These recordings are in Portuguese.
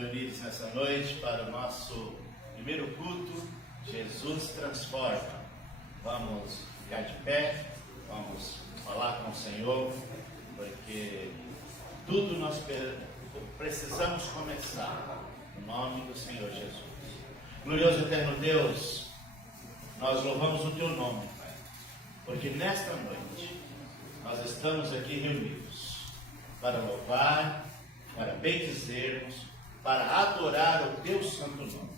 reunidos nessa noite para o nosso primeiro culto, Jesus Transforma. Vamos ficar de pé, vamos falar com o Senhor, porque tudo nós precisamos começar no nome do Senhor Jesus. Glorioso eterno Deus, nós louvamos o Teu nome, Pai, porque nesta noite nós estamos aqui reunidos para louvar, para bendizermos, para adorar o Teu santo nome.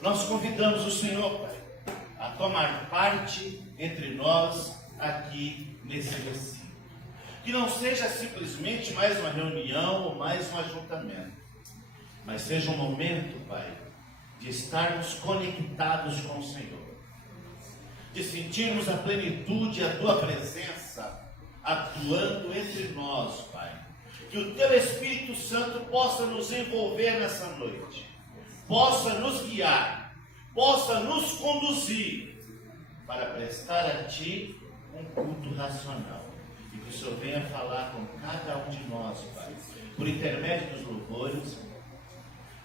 Nós convidamos o Senhor, Pai, a tomar parte entre nós aqui nesse recinto. Que não seja simplesmente mais uma reunião ou mais um ajuntamento, mas seja um momento, Pai, de estarmos conectados com o Senhor, de sentirmos a plenitude, a Tua presença atuando entre nós, Pai. Que o Teu Espírito Santo possa nos envolver nessa noite, possa nos guiar, possa nos conduzir para prestar a Ti um culto racional. E que o Senhor venha falar com cada um de nós, Pai, por intermédio dos louvores,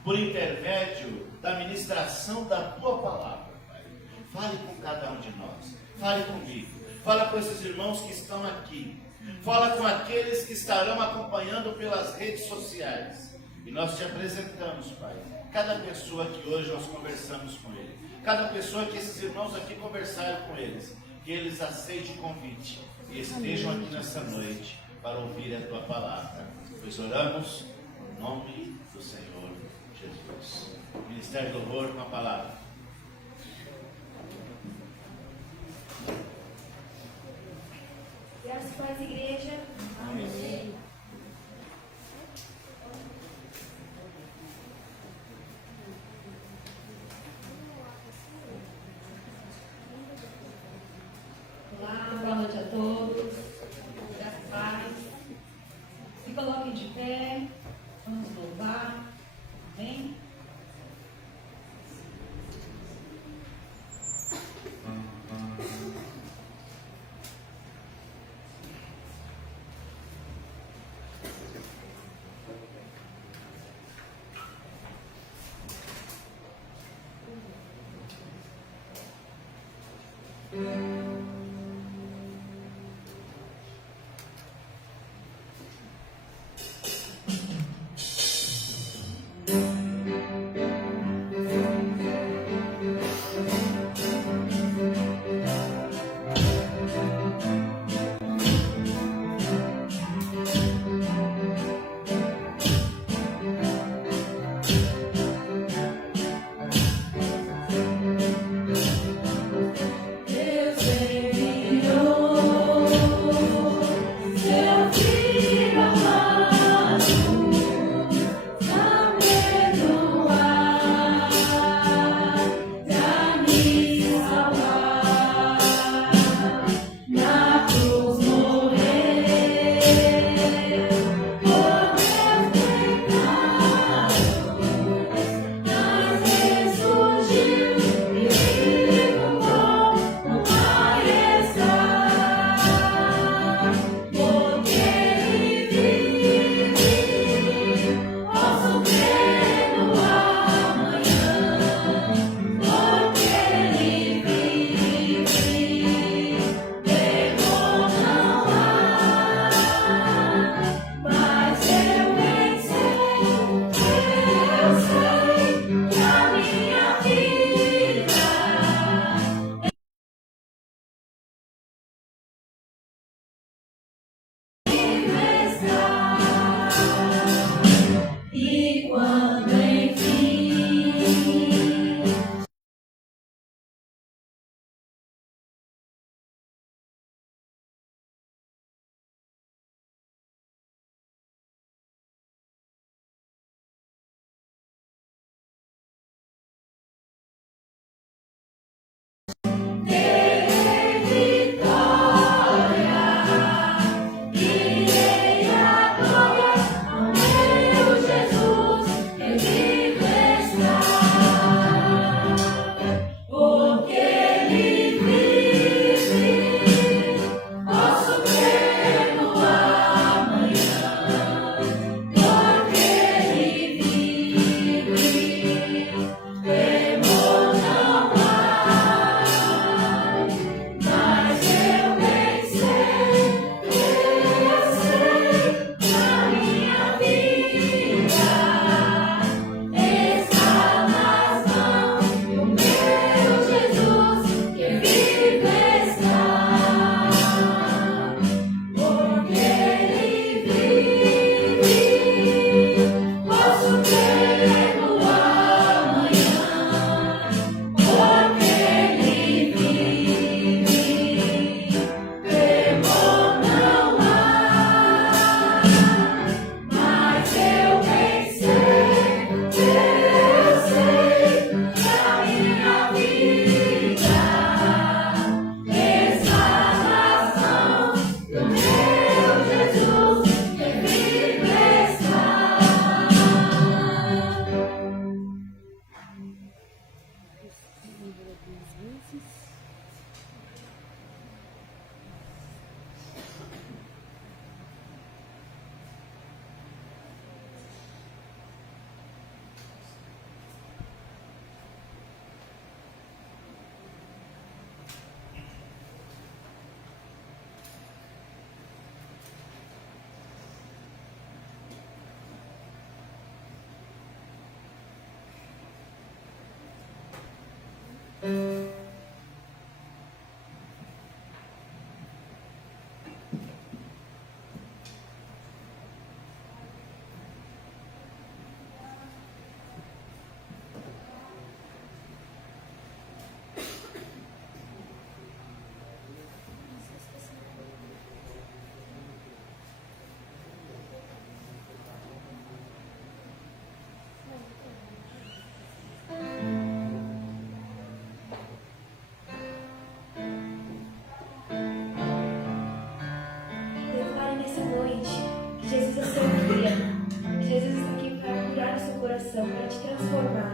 por intermédio da ministração da Tua palavra, Pai. Fale com cada um de nós, fale comigo, fala com esses irmãos que estão aqui, fala com aqueles que estarão acompanhando pelas redes sociais. E nós Te apresentamos, Pai, cada pessoa que hoje nós conversamos com ele, cada pessoa que esses irmãos aqui conversaram com eles, que eles aceitem o convite e estejam aqui nessa noite para ouvir a Tua palavra. Pois oramos no nome do Senhor Jesus. Ministério do Louvor com a palavra. Graças a Deus, igreja. Amém. Olá, boa noite a todos. Graças a paz. Se coloquem de pé. Vamos louvar. Amém? coração para te transformar.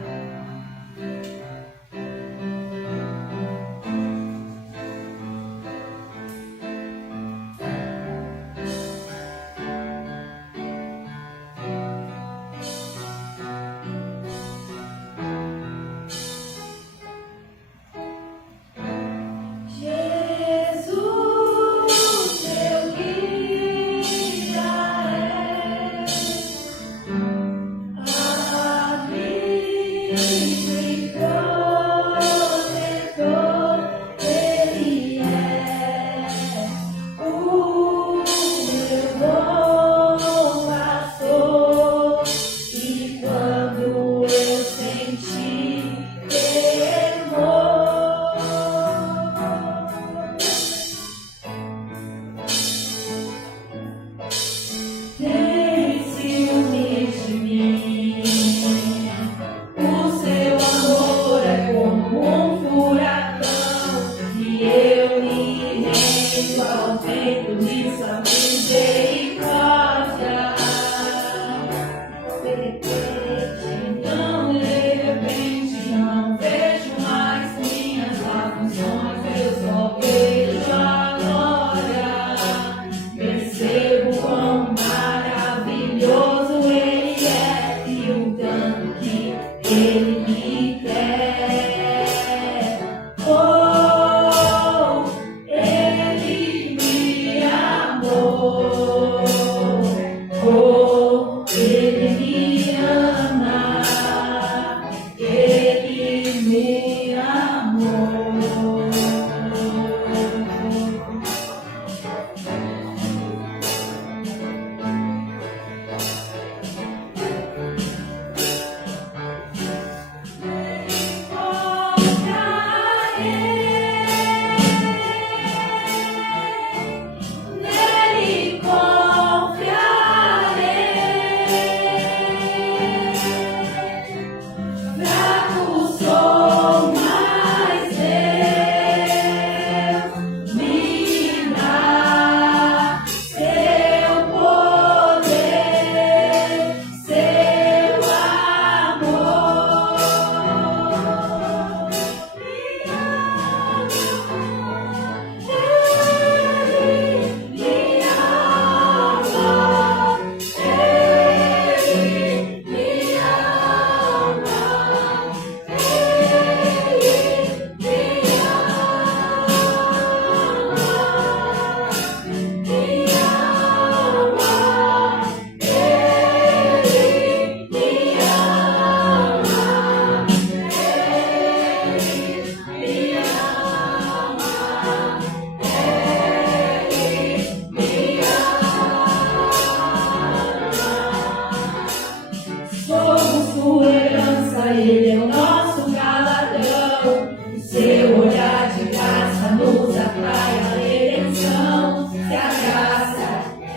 Ele é o nosso galardão, o seu olhar de graça nos atrai a redenção. Se a graça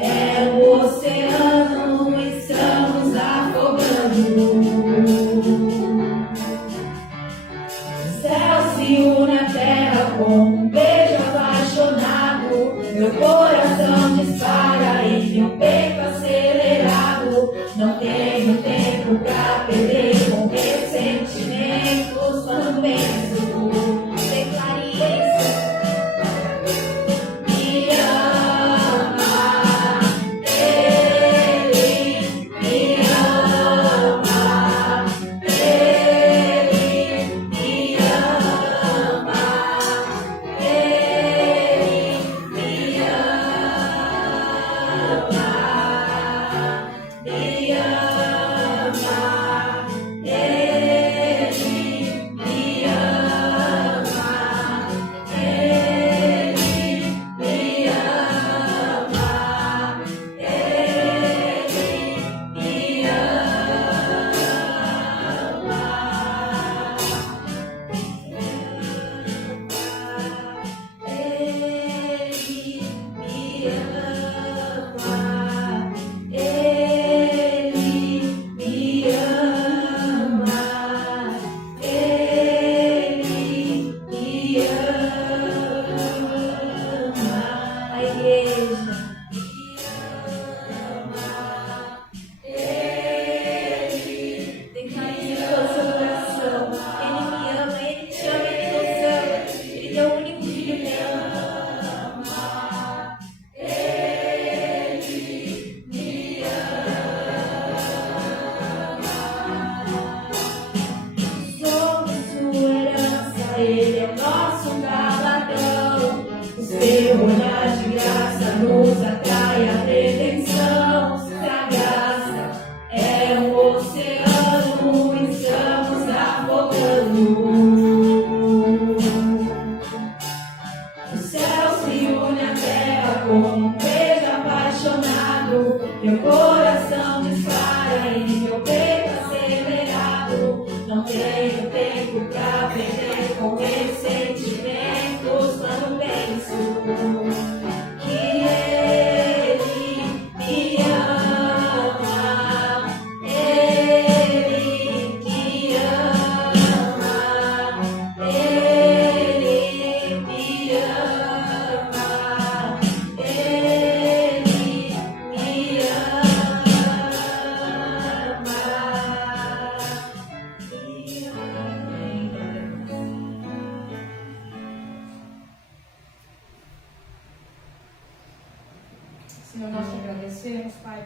é o oceano, estamos afogando. O céu se une à terra com um beijo apaixonado. Meu coração dispara em meu peito acelerado. Não tenho tempo pra perder com ressentimentos. Quando penso, declare isso. Me ama, Ele me ama, Ele me ama, Ele me ama, me ama.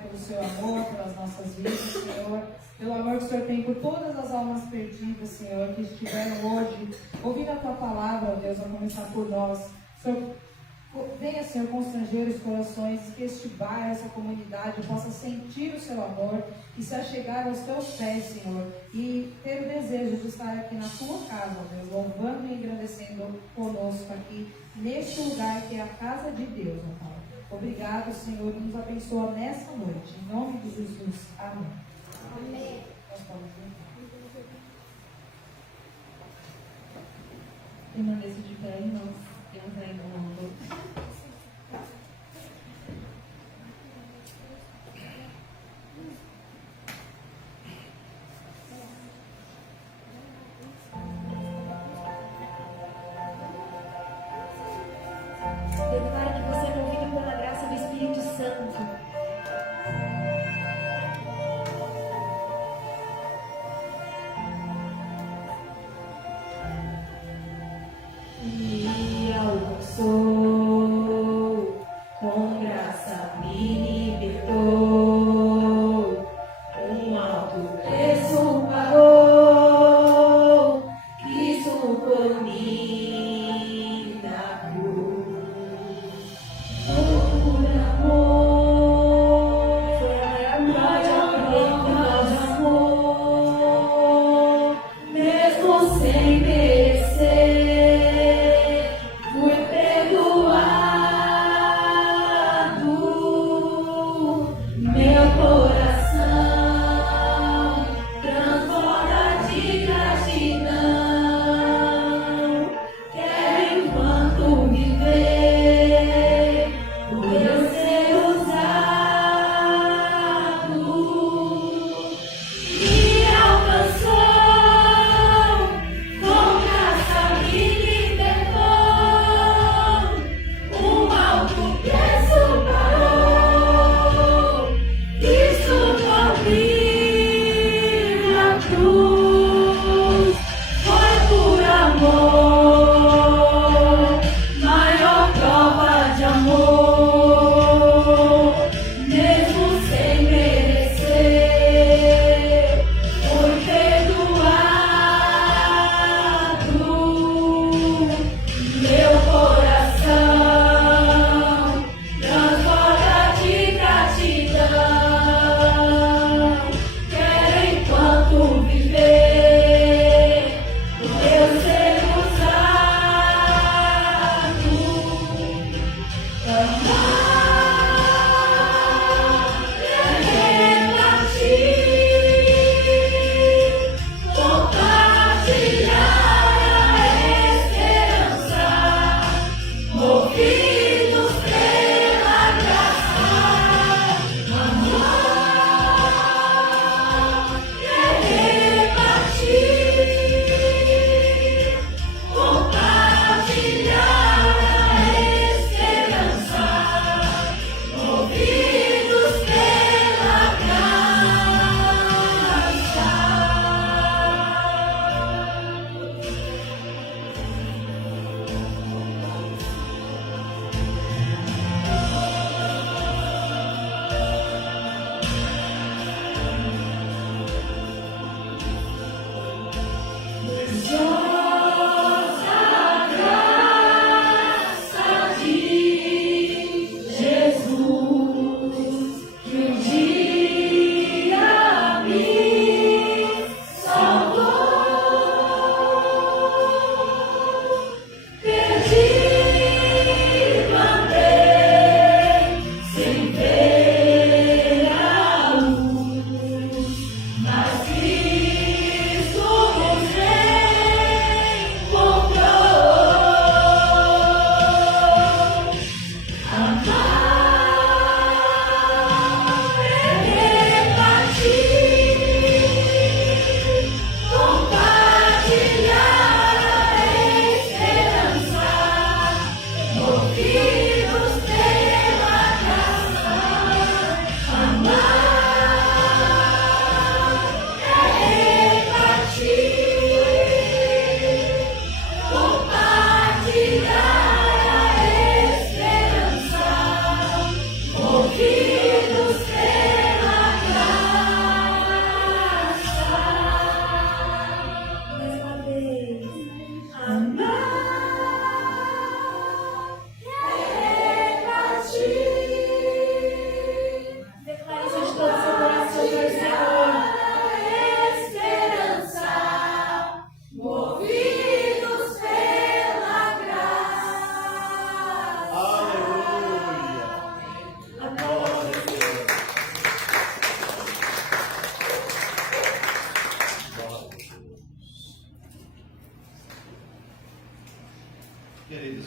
pelo seu amor, pelas nossas vidas, Senhor, pelo amor que o Senhor tem por todas as almas perdidas, Senhor, que estiveram hoje ouvindo a Tua palavra, ó Deus, a começar por nós. Senhor, venha, Senhor, constranger os corações, que este bairro, essa comunidade possa sentir o Seu amor e se achegar aos Teus pés, Senhor, e ter o desejo de estar aqui na Tua casa, ó Deus, louvando e agradecendo conosco aqui, neste lugar que é a casa de Deus, ó Pai. Obrigado, Senhor, e nos abençoa nessa noite. Em nome de Jesus. Amém. Amém. Nós podemos entrar. Permaneça de pé e nós temos ainda um mundo. Declare que você é movido pela graça do Espírito Santo. E alcançou.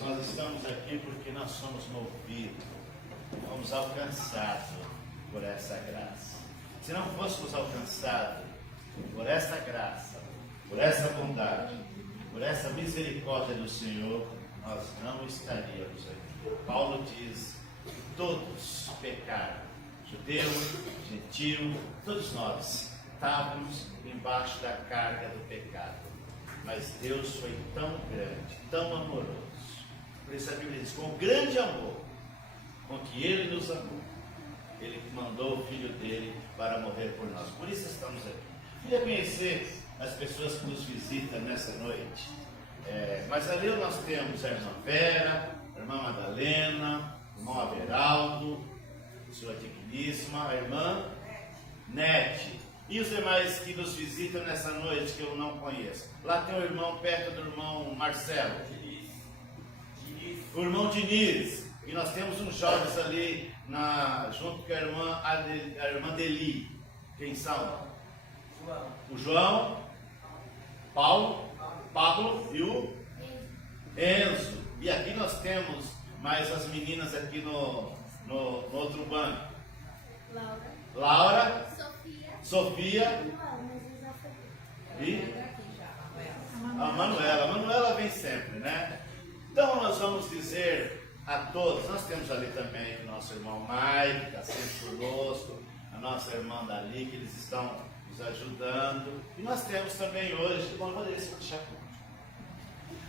nós estamos aqui porque nós somos movidos, fomos alcançados por essa graça. Se não fôssemos alcançados por essa graça, por essa bondade, por essa misericórdia do Senhor, nós não estaríamos aqui. Paulo diz que todos pecaram, judeu, gentil, todos nós estávamos embaixo da carga do pecado. Mas Deus foi tão grande, tão amoroso. Por isso a Bíblia diz, com grande amor, com que Ele nos amou, Ele mandou o Filho dele para morrer por nós. Por isso estamos aqui. Queria conhecer as pessoas que nos visitam nessa noite. Mas ali nós temos a irmã Vera, a irmã Madalena, o irmão Averaldo, sua digníssima, a irmã Nete. E os demais que nos visitam nessa noite que eu não conheço. Lá tem o irmão perto do irmão Marcelo. O irmão Diniz. E nós temos uns jovens ali junto com a irmã Deli. Quem são? O João, Pablo e o Enzo. E aqui nós temos mais as meninas aqui no outro banco. Laura. Sofia e a Manuela. A Manuela vem sempre, né? Então nós vamos dizer a todos, nós temos ali também o nosso irmão Mike, que está sempre conosco, a nossa irmã Dali, que eles estão nos ajudando. E nós temos também hoje, bom, eu vou deixar com.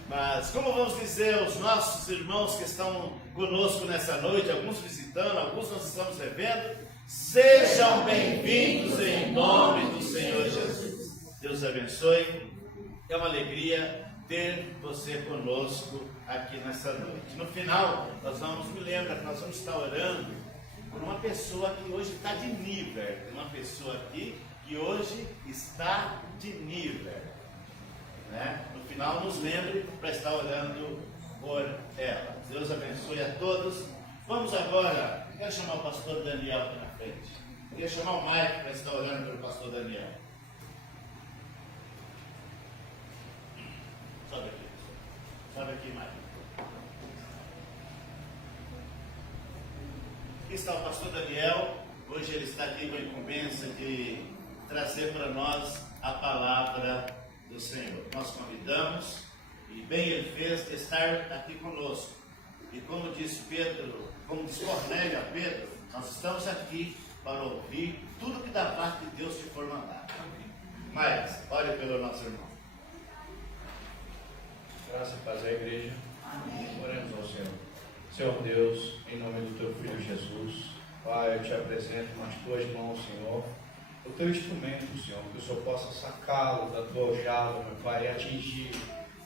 Mas como vamos dizer, os nossos irmãos que estão conosco nessa noite, alguns visitando, alguns nós estamos revendo, sejam bem-vindos em nome do Senhor Jesus. Deus abençoe. É uma alegria ter você conosco aqui nessa noite. No final, nós vamos estar orando por uma pessoa que hoje está de nível. Tem uma pessoa aqui que hoje está de nível. Né? No final, nos lembre para estar orando por ela. Deus abençoe a todos. Vamos agora, quero chamar o pastor Daniel aqui na frente. Queria chamar o Mike para estar orando pelo pastor Daniel. Sobe aqui, pessoal. Sobe aqui, Mike. Aqui está o pastor Daniel. Hoje ele está aqui com a incumbência de trazer para nós a palavra do Senhor. Nós convidamos e bem ele fez de estar aqui conosco. E como disse Cornélio a Pedro, nós estamos aqui para ouvir tudo que da parte de Deus te for mandado. Mas, olhe pelo nosso irmão. Graça e paz à igreja. Amém. Oremos ao Senhor. Senhor Deus, em nome do teu Filho Jesus, Pai, eu te apresento nas tuas mãos, Senhor, o teu instrumento, Senhor, que o Senhor possa sacá-lo da tua aljava, meu Pai, e atingir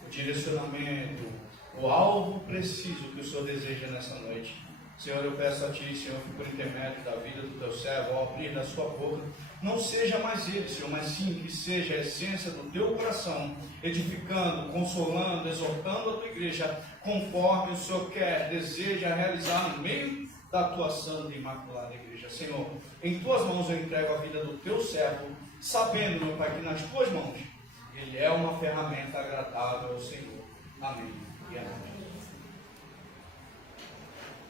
o direcionamento, o alvo preciso que o Senhor deseja nessa noite. Senhor, eu peço a Ti, Senhor, que por intermédio da vida do Teu servo, ao abrir da sua boca, não seja mais ele, Senhor, mas sim que seja a essência do Teu coração, edificando, consolando, exortando a Tua igreja, conforme o Senhor quer, deseja realizar no meio da Tua santa e imaculada igreja. Senhor, em Tuas mãos eu entrego a vida do Teu servo, sabendo, meu Pai, que nas Tuas mãos ele é uma ferramenta agradável ao Senhor. Amém e amém.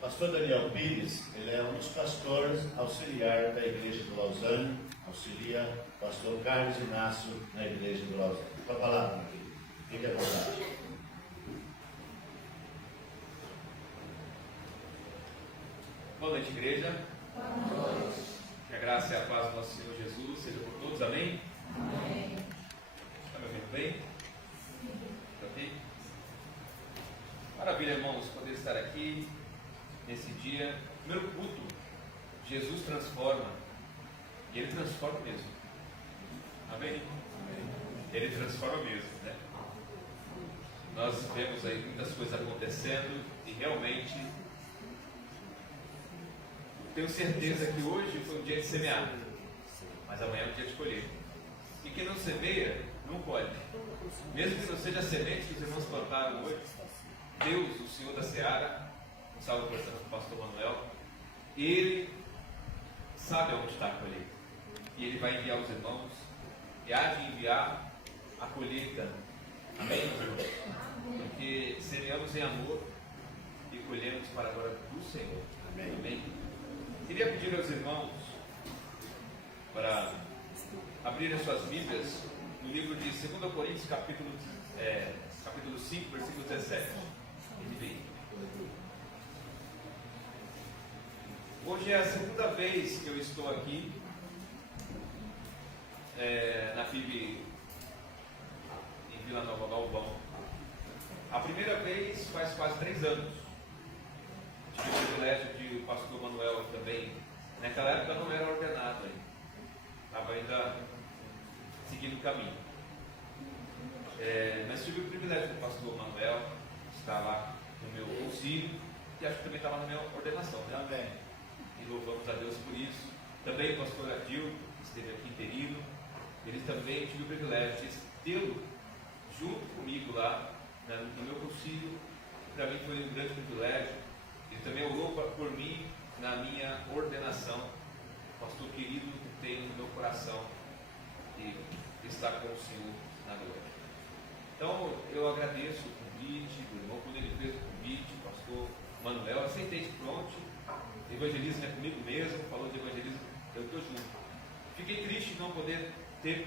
Pastor Daniel Pires, ele é um dos pastores auxiliar da igreja de Lausanne, auxilia o pastor Carlos Inácio na igreja de Lausanne. Com a palavra, meu filho. Fique à vontade. Boa noite, igreja. Boa noite. Que a graça e a paz do nosso Senhor Jesus seja por todos. Amém? Amém. Está me ouvindo bem? Está aqui? Maravilha, irmãos, poder estar aqui nesse dia. Primeiro culto, Jesus transforma. E Ele transforma mesmo. Amém? Amém. Ele transforma mesmo, né? Nós vemos aí muitas coisas acontecendo e realmente tenho certeza que hoje foi um dia de semear, mas amanhã é um dia de colher. E quem não semeia, não colhe. Mesmo que não seja a semente que os irmãos plantaram hoje, Deus, o Senhor da Seara, estava conversando com o pastor Manuel, Ele sabe onde está a colheita. E Ele vai enviar os irmãos, e há de enviar a colheita. Amém? Porque semeamos em amor, e colhemos para a glória do Senhor. Amém. Amém. Queria pedir aos irmãos para abrirem suas Bíblias no livro de 2 Coríntios, capítulo 5, versículo 17. NVI. Hoje é a segunda vez que eu estou aqui na PIB em Vila Nova Galvão. A primeira vez faz quase 3 anos. Tive o privilégio de o pastor Manuel também, naquela época não era ordenado ainda, estava ainda seguindo o caminho. Mas tive o privilégio do pastor Manuel estar lá no meu auxílio e acho que também estava na minha ordenação, né? Amém. E louvamos a Deus por isso. Também o pastor Adil esteve aqui interino. Ele também tive o privilégio de tê-lo junto comigo lá no meu auxílio. Para mim foi um grande privilégio. Ele também orou por mim na minha ordenação. Pastor querido que tem no meu coração e está com o Senhor na glória. Então eu agradeço o convite do irmão, quando ele fez o convite, o pastor Manuel, aceitei de pronto. Evangelismo é comigo mesmo, falou de evangelismo, eu estou junto. Fiquei triste de não poder ter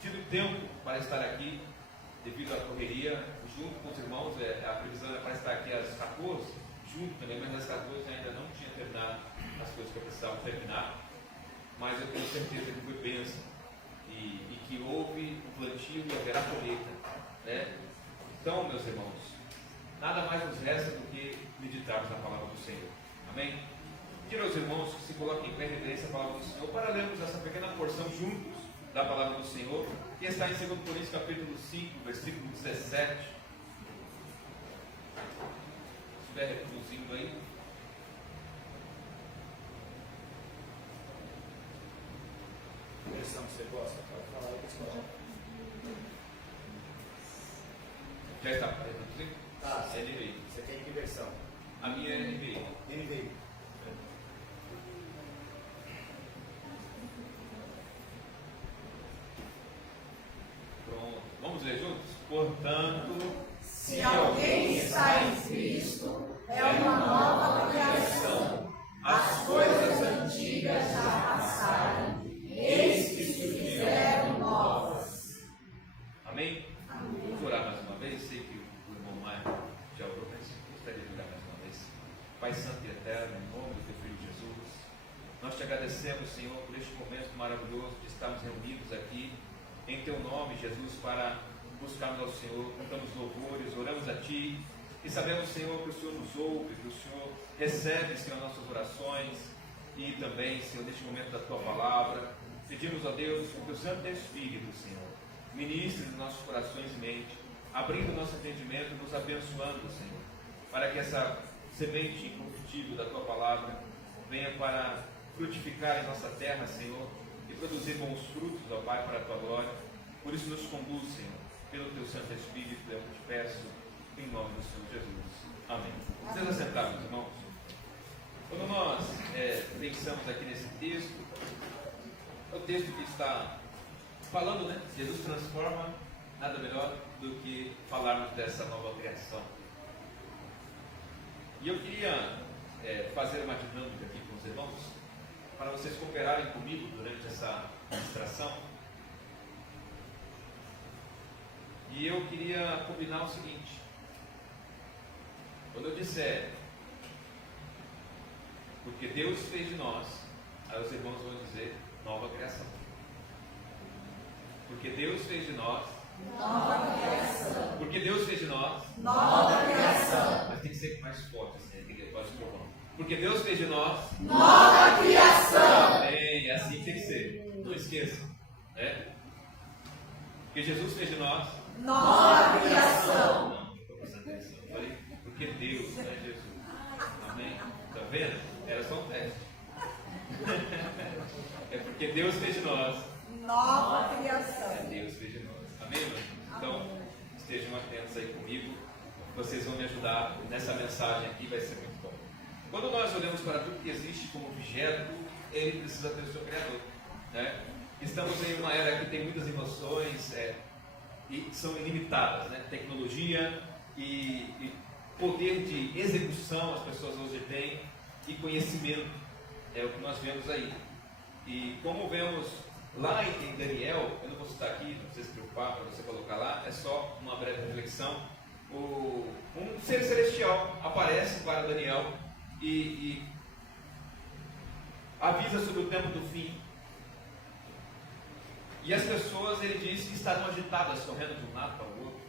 tido tempo para estar aqui, devido à correria, junto com os irmãos. A previsão era para estar aqui às 14, junto também, mas às 14 ainda não tinha terminado as coisas que eu precisava terminar. Mas eu tenho certeza que foi bênção e que houve um plantio e haverá colheita, né? Então, meus irmãos, nada mais nos resta do que meditarmos na palavra do Senhor. Amém? Pedir aos irmãos que se coloquem em pé em reverência à palavra do Senhor para lermos essa pequena porção juntos da palavra do Senhor, que está em 2 Coríntios capítulo 5, versículo 17. Se estiver reproduzindo aí. Que versão você gosta? Pode falar aí, pessoal. Já está reproduzindo? Tá. É NVI. Você tem que versão? A minha é NVI. NVI. Pronto. Vamos ler juntos? Portanto, Se alguém está em Cristo, é uma nova criação. As coisas antigas já passaram, eis que se fizeram novas. amém? Vamos orar mais uma vez. Sei que o irmão Maio já orou, mas gostaria de orar mais uma vez. Pai Santo e Eterno, em nome do Teu Filho Jesus, nós te agradecemos, Senhor, por este momento maravilhoso de estarmos reunidos aqui em Teu nome, Jesus, para buscarmos ao Senhor, cantamos louvores, oramos a Ti e sabemos, Senhor, que o Senhor nos ouve, que o Senhor recebe, Senhor, nossas orações e também, Senhor, neste momento da Tua palavra, pedimos a Deus que o Teu Santo Espírito, Senhor, ministre nos nossos corações e mente, abrindo o nosso entendimento, nos abençoando, Senhor, para que essa semente incorruptível da Tua palavra venha para frutificar em nossa terra, Senhor, e produzir bons frutos, ó Pai, para a Tua glória. Por isso nos conduz, Senhor, pelo Teu Santo Espírito, eu te peço, em nome do Senhor Jesus. Amém. Vocês assentaram, meus irmãos? Quando nós pensamos aqui nesse texto, é o texto que está falando, né? Jesus transforma, nada melhor do que falarmos dessa nova criação. E eu queria fazer uma dinâmica aqui com os irmãos, para vocês cooperarem comigo durante essa ministração. E eu queria combinar o seguinte: quando eu disser, porque Deus fez de nós, aí os irmãos vão dizer, nova criação. Porque Deus fez de nós, Nova criação. porque Deus fez de nós, Nova criação. mas tem que ser mais forte, assim, tem que ir quase provando. Porque Deus fez de nós, Nova criação. amém, é assim que tem que ser. Não esqueça, né? Porque Jesus fez de nós, Nova criação. não, estou prestando atenção. Eu falei, porque Deus, né, Jesus. Amém? Está vendo? Era só um teste. É porque Deus fez de nós. Nova criação. É Deus fez de nós. Amém, irmãos? Então, estejam atentos aí comigo. Vocês vão me ajudar nessa mensagem aqui, vai ser muito bom. Quando nós olhamos para tudo que existe como objeto, ele precisa ter o seu Criador, né? Estamos em uma era que tem muitas emoções e são ilimitadas, né? Tecnologia e poder de execução as pessoas hoje têm e conhecimento. É o que nós vemos aí. E como vemos lá em Daniel, eu não vou citar aqui, não precisa se preocupar para você colocar lá, é só uma breve reflexão. Um ser celestial aparece para Daniel e avisa sobre o tempo do fim. E as pessoas, ele diz, que estarão agitadas, correndo de um lado para o outro.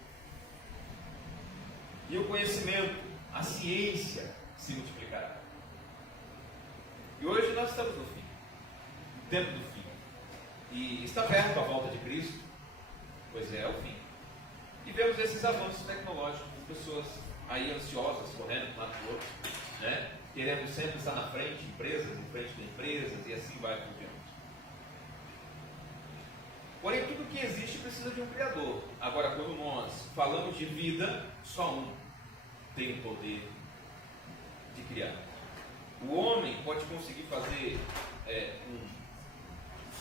E o conhecimento, a ciência se multiplicará. E hoje nós estamos no fim, no tempo do fim. E está perto a volta de Cristo, pois é o fim. E vemos esses avanços tecnológicos, pessoas aí ansiosas, correndo de um lado para o outro, né? Querendo sempre estar na frente, empresas em frente de empresas, e assim vai por diante. Porém, tudo que existe precisa de um Criador. Agora, quando nós falamos de vida, só um tem o poder de criar. O homem pode conseguir fazer um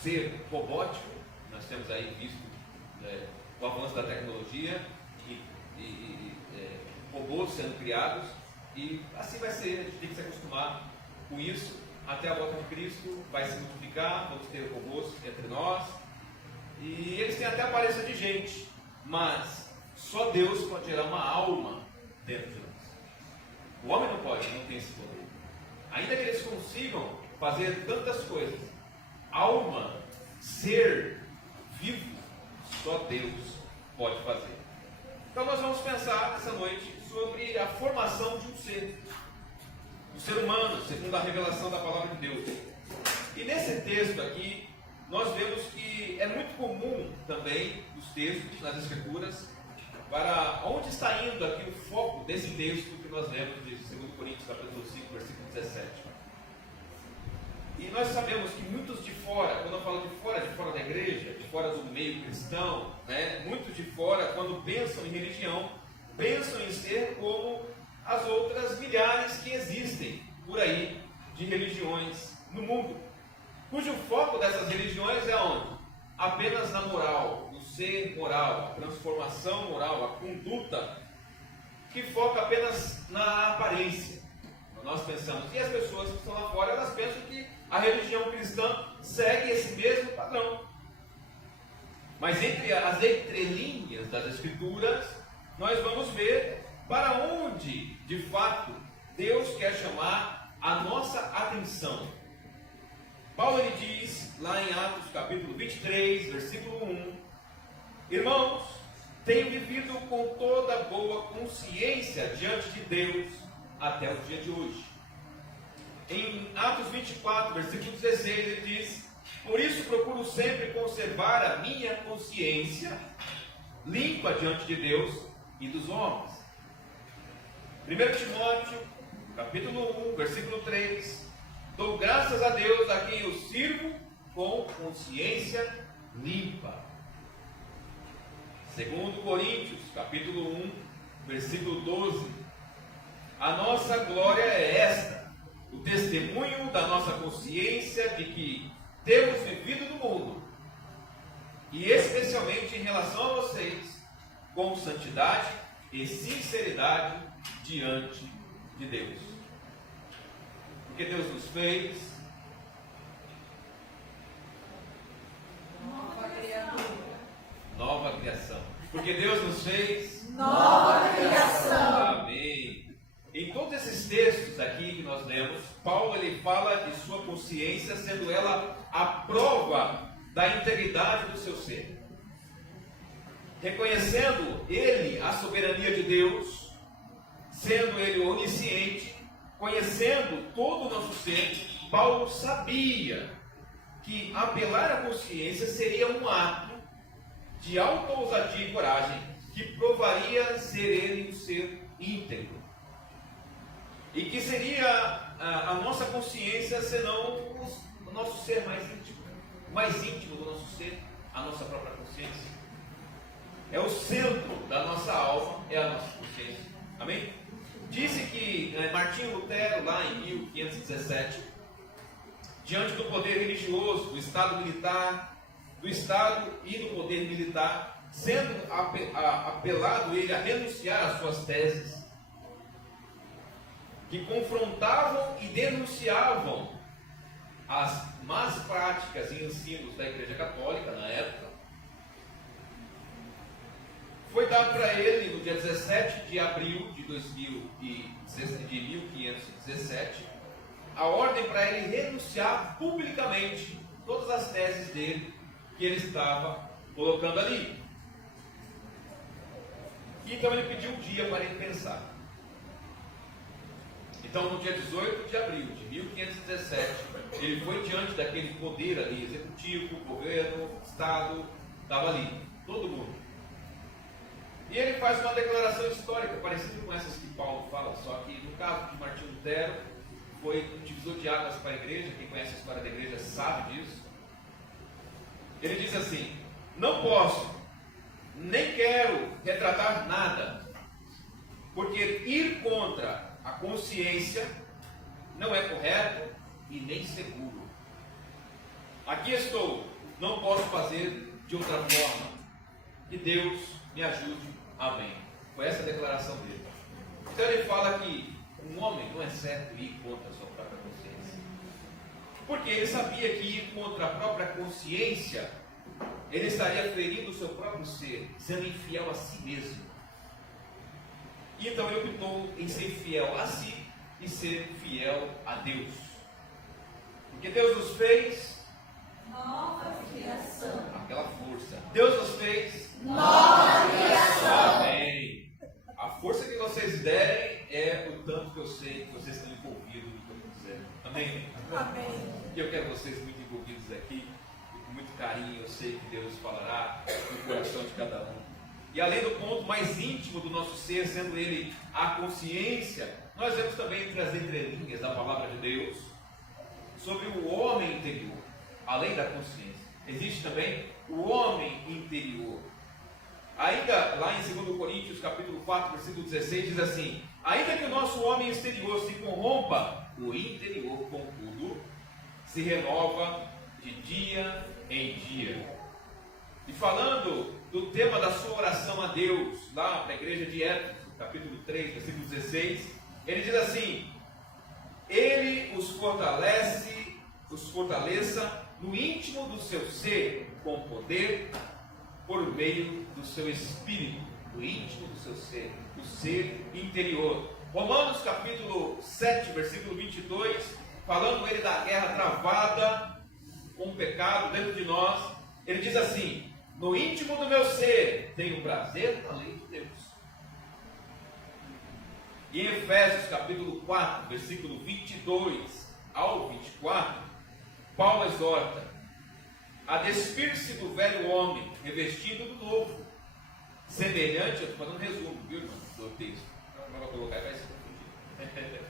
ser robótico. Nós temos aí visto o avanço da tecnologia e robôs sendo criados, e assim vai ser. A gente tem que se acostumar com isso. Até a volta de Cristo vai se multiplicar, vamos ter robôs entre nós, e eles têm até a aparência de gente, mas só Deus pode gerar uma alma dentro de nós. O homem não pode, não tem esse poder. Ainda que eles consigam fazer tantas coisas, alma, ser vivo, só Deus pode fazer. Então nós vamos pensar essa noite sobre a formação de um ser, do ser humano, segundo a revelação da palavra de Deus. E nesse texto aqui, nós vemos que é muito comum também os textos nas Escrituras, para onde está indo aqui o foco desse texto que nós lemos de 2 Coríntios capítulo 5, versículo 17. E nós sabemos que muitos de fora, quando eu falo de fora da igreja, de fora do meio cristão, né, muitos de fora, quando pensam em religião, pensam em ser como as outras milhares que existem por aí de religiões no mundo, cujo foco dessas religiões é onde? Apenas na moral, no ser moral, a transformação moral, a conduta, que foca apenas na aparência. Nós pensamos, e as pessoas que estão lá fora, elas pensam que a religião cristã segue esse mesmo padrão. Mas entre as entrelinhas das Escrituras, nós vamos ver para onde, de fato, Deus quer chamar a nossa atenção. Paulo ele diz, lá em Atos capítulo 23, versículo 1, irmãos, tenho vivido com toda boa consciência diante de Deus até o dia de hoje. Em Atos 24, versículo 16, ele diz, por isso procuro sempre conservar a minha consciência limpa diante de Deus e dos homens. 1 Timóteo, capítulo 1, versículo 3, dou graças a Deus a quem eu sirvo com consciência limpa. 2 Coríntios, capítulo 1, versículo 12, a nossa glória é esta, o testemunho da nossa consciência de que temos vivido no mundo, e especialmente em relação a vocês, com santidade e sinceridade diante de Deus. Porque Deus nos fez nova criação. Porque Deus nos fez nova criação. Amém. Em todos esses textos aqui que nós lemos, Paulo ele fala de sua consciência sendo ela a prova da integridade do seu ser. Reconhecendo ele a soberania de Deus, sendo ele onisciente, conhecendo todo o nosso ser, Paulo sabia que apelar à consciência seria um ato de alta ousadia e coragem que provaria ser ele um ser íntegro. E que seria a nossa consciência senão o nosso ser mais íntimo do nosso ser, a nossa própria consciência. É o centro da nossa alma, é a nossa consciência. Amém? Disse que Martinho Lutero, lá em 1517, diante do poder religioso, do Estado militar, do Estado e do poder militar, sendo apelado ele a renunciar às suas teses, que confrontavam e denunciavam as más práticas e ensinos da Igreja Católica na época. Foi dado para ele, no dia 17 de abril de 1517, a ordem para ele renunciar publicamente todas as teses dele que ele estava colocando ali. Então ele pediu um dia para ele pensar. Então, no dia 18 de abril de 1517, ele foi diante daquele poder ali, executivo, governo, Estado, estava ali, todo mundo. E ele faz uma declaração histórica, parecida com essas que Paulo fala, só que no caso de Martinho Lutero, foi um divisor de águas para a igreja. Quem conhece a história da igreja sabe disso. Ele diz assim: não posso, nem quero retratar nada, porque ir contra a consciência não é correto e nem seguro. Aqui estou, não posso fazer de outra forma. Que Deus me ajude. Amém. Foi essa a declaração dele. Então ele fala que um homem não é certo ir contra a sua própria consciência, porque ele sabia que ir contra a própria consciência, ele estaria ferindo o seu próprio ser, sendo infiel a si mesmo. E então ele optou em ser fiel a si e ser fiel a Deus. Porque Deus nos fez Nova criação. aquela força. Deus nos fez Nova criação. Amém. A força que vocês derem é o tanto que eu sei que vocês estão envolvidos no que eu estou dizendo. Amém? Amém. E eu quero vocês muito envolvidos aqui, e com muito carinho. Eu sei que Deus falará no coração de cada um. E além do ponto mais íntimo do nosso ser, sendo ele a consciência, nós vemos também entre as entrelinhas da palavra de Deus sobre o homem interior, além da consciência. Existe também o homem interior. Ainda lá em 2 Coríntios, capítulo 4, versículo 16, diz assim: ainda que o nosso homem exterior se corrompa, o interior, contudo, se renova de dia em dia. E falando do tema da sua oração a Deus, lá para a igreja de Éfeso, capítulo 3, versículo 16, ele diz assim: ele os fortaleça no íntimo do seu ser, com poder, por meio do seu espírito, no íntimo do seu ser, o ser interior. Romanos capítulo 7, versículo 22, falando ele da guerra travada com o pecado dentro de nós, ele diz assim: no íntimo do meu ser tenho prazer na lei de Deus. E em Efésios capítulo 4, versículo 22 ao 24, Paulo exorta a despir-se do velho homem, revestido do novo, semelhante, eu estou fazendo um resumo, viu, irmão, do texto, não vou colocar, vai se confundir.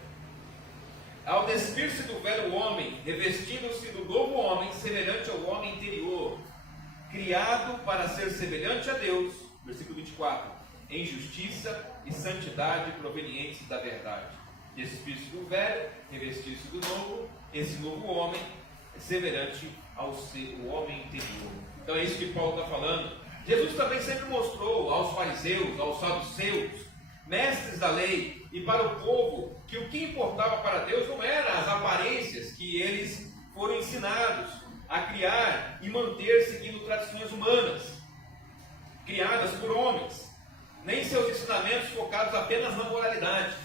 Ao despir-se do velho homem, revestindo-se do novo homem, semelhante ao homem interior, criado para ser semelhante a Deus, versículo 24, em justiça e santidade provenientes da verdade. Despir-se do velho, revestir-se do novo, esse novo homem é semelhante ao o homem interior. Então é isso que Paulo está falando. Jesus também sempre mostrou aos fariseus, aos saduceus, mestres da lei, e para o povo, que o que importava para Deus não eram as aparências que eles foram ensinados a criar e manter seguindo tradições humanas, criadas por homens, nem seus ensinamentos focados apenas na moralidade.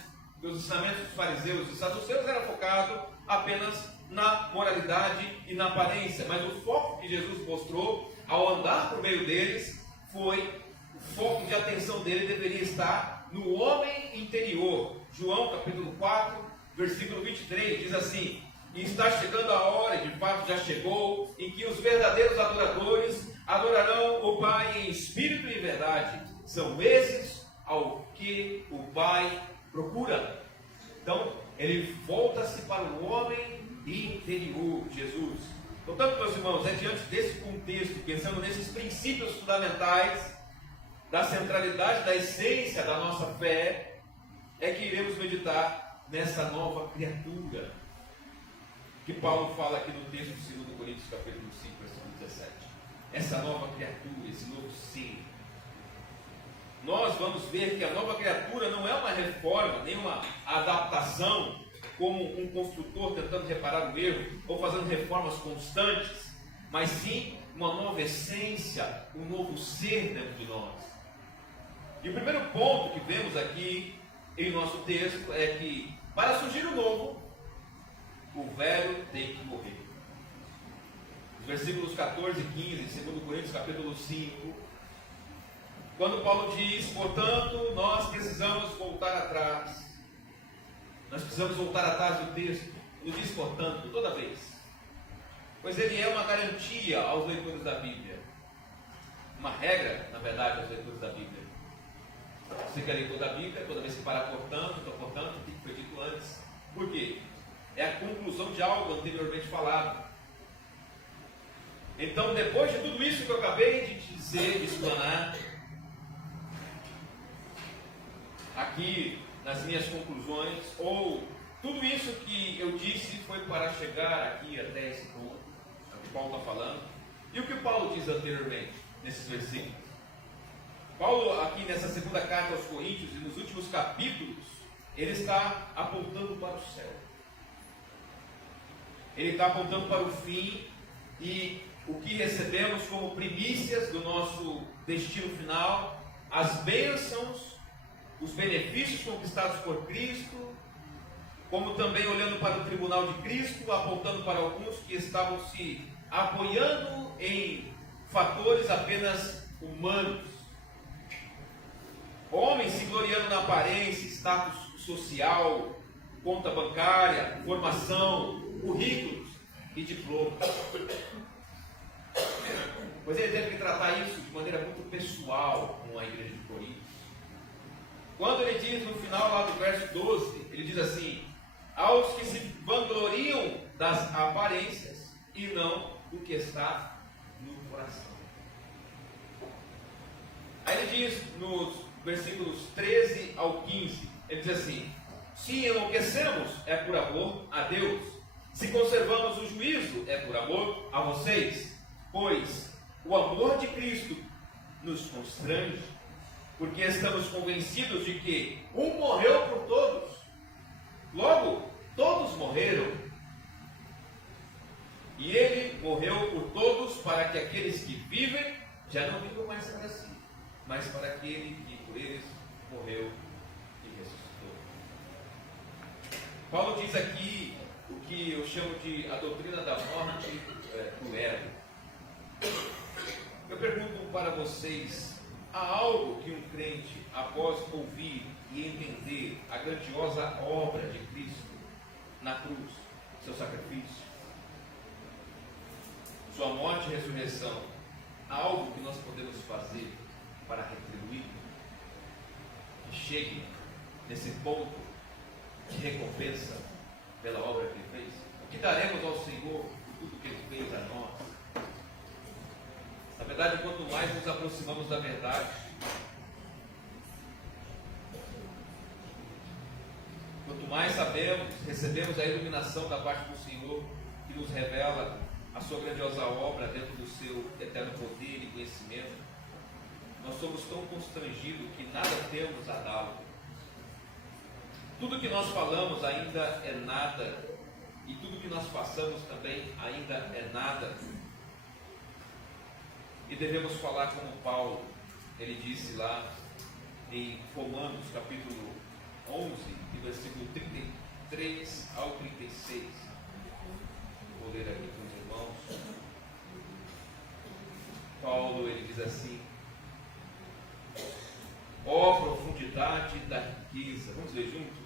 Os ensinamentos dos fariseus e saduceus eram focados apenas na moralidade e na aparência, mas o foco que Jesus mostrou ao andar por meio deles foi o foco de atenção dele deveria estar no homem interior. João capítulo 4, versículo 23 diz assim: e está chegando a hora, de fato já chegou, em que os verdadeiros adoradores adorarão o Pai em espírito e verdade. São esses ao que o Pai procura. Então, ele volta-se para o homem interior, Jesus. Portanto, meus irmãos, é diante desse contexto, pensando nesses princípios fundamentais da centralidade, da essência da nossa fé, é que iremos meditar nessa nova criatura que Paulo fala aqui no texto de 2 Coríntios, capítulo 5, versículo 17. Essa nova criatura, esse novo ser. nós vamos ver que a nova criatura não é uma reforma, nem uma adaptação, como um construtor tentando reparar o erro, ou fazendo reformas constantes, mas sim uma nova essência, um novo ser dentro de nós. E o primeiro ponto que vemos aqui em nosso texto é que, para surgir o novo, o velho tem que morrer. Os versículos 14 e 15, 2 Coríntios capítulo 5, quando Paulo diz: portanto, nós precisamos voltar atrás. Nós precisamos voltar atrás do texto. Ele diz, portanto, toda vez. Pois ele é uma garantia aos leitores da Bíblia. Uma regra, na verdade, aos leitores da Bíblia. Você que é leitor da Bíblia, toda vez que parar portanto, o que foi dito antes. Por quê? É a conclusão de algo anteriormente falado. Então, depois de tudo isso que eu acabei de dizer, de explanar, aqui nas minhas conclusões, ou tudo isso que eu disse foi para chegar aqui até esse ponto, é o que Paulo está falando. E o que o Paulo diz anteriormente, nesses versículos? Paulo, aqui nessa segunda carta aos Coríntios, e nos últimos capítulos, ele está apontando para o céu. Ele está apontando para o fim, e o que recebemos como primícias do nosso destino final, as bênçãos, os benefícios conquistados por Cristo, como também olhando para o tribunal de Cristo, apontando para alguns que estavam se apoiando em fatores apenas humanos. Homens se gloriando na aparência, status social, conta bancária, formação, currículos e diplomas. Pois ele teve que tratar isso de maneira muito pessoal com a igreja de Corinto. Quando ele diz no final lá do verso 12, ele diz assim: aos que se vangloriam das aparências e não do que está no coração. Aí ele diz nos versículos 13 ao 15, ele diz assim: se enlouquecemos é por amor a Deus, se conservamos o juízo é por amor a vocês, pois o amor de Cristo nos constrange, porque estamos convencidos de que um morreu por todos, logo todos morreram, e ele morreu por todos para que aqueles que vivem já não vivam mais para si, mas para aquele que por eles morreu e ressuscitou. Paulo diz aqui o que eu chamo de a doutrina da morte do ego. Eu pergunto para vocês: há algo que um crente, após ouvir e entender a grandiosa obra de Cristo na cruz, seu sacrifício, sua morte e ressurreição, há algo que nós podemos fazer para retribuir? Que chegue nesse ponto de recompensa pela obra que ele fez? O que daremos ao Senhor por tudo que ele fez a nós? Na verdade, quanto mais nos aproximamos da verdade, quanto mais sabemos, recebemos a iluminação da parte do Senhor, que nos revela a sua grandiosa obra dentro do seu eterno poder e conhecimento, nós somos tão constrangidos que nada temos a dá-lo. Tudo que nós falamos ainda é nada, e tudo que nós passamos também ainda é nada. E devemos falar como Paulo, ele disse lá em Romanos capítulo 11, versículo 33 ao 36. Vou ler aqui com os irmãos. Paulo, ele diz assim: ó profundidade da riqueza, vamos ler juntos?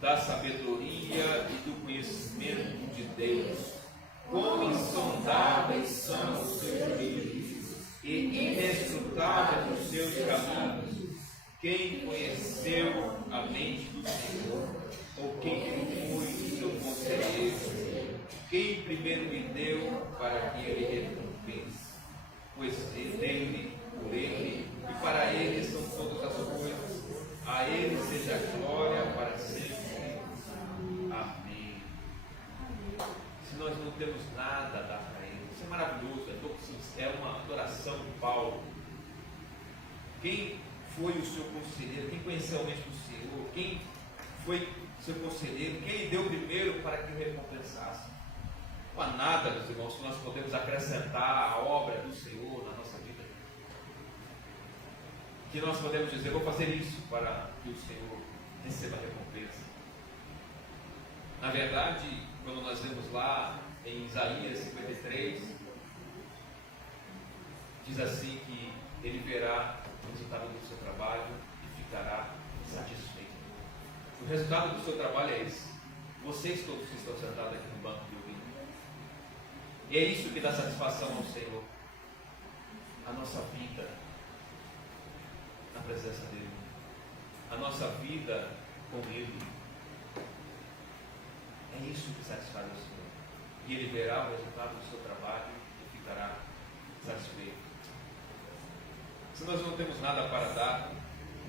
Da sabedoria e do conhecimento de Deus, quão insondáveis são os seus caminhos e inescrutáveis os seus caminhos. Quem conheceu a mente do Senhor? Ou quem foi o seu conselheiro? Quem primeiro lhe deu para que ele recompense? Pois dele, por ele e para ele são todas as coisas. A ele seja a glória para sempre. Amém. Se nós não temos nada a dar para ele, isso é maravilhoso, é uma adoração de Paulo. Quem foi o seu conselheiro, quem conheceu realmente o Senhor, quem foi seu conselheiro, quem lhe deu primeiro para que o recompensasse. Não há nada, meus irmãos, que nós podemos acrescentar à obra do Senhor na nossa vida. Que nós podemos dizer, vou fazer isso para que o Senhor receba a recompensa. Na verdade, quando nós vemos lá em Isaías 53, diz assim que ele verá o resultado do seu trabalho e ficará satisfeito. O resultado do seu trabalho é esse. Vocês todos que estão sentados aqui no banco de ouvido. E é isso que dá satisfação ao Senhor. A nossa vida na presença dEle. A nossa vida com Ele. É isso que satisfaz o Senhor. E Ele verá o resultado do seu trabalho e ficará satisfeito. Se nós não temos nada para dar,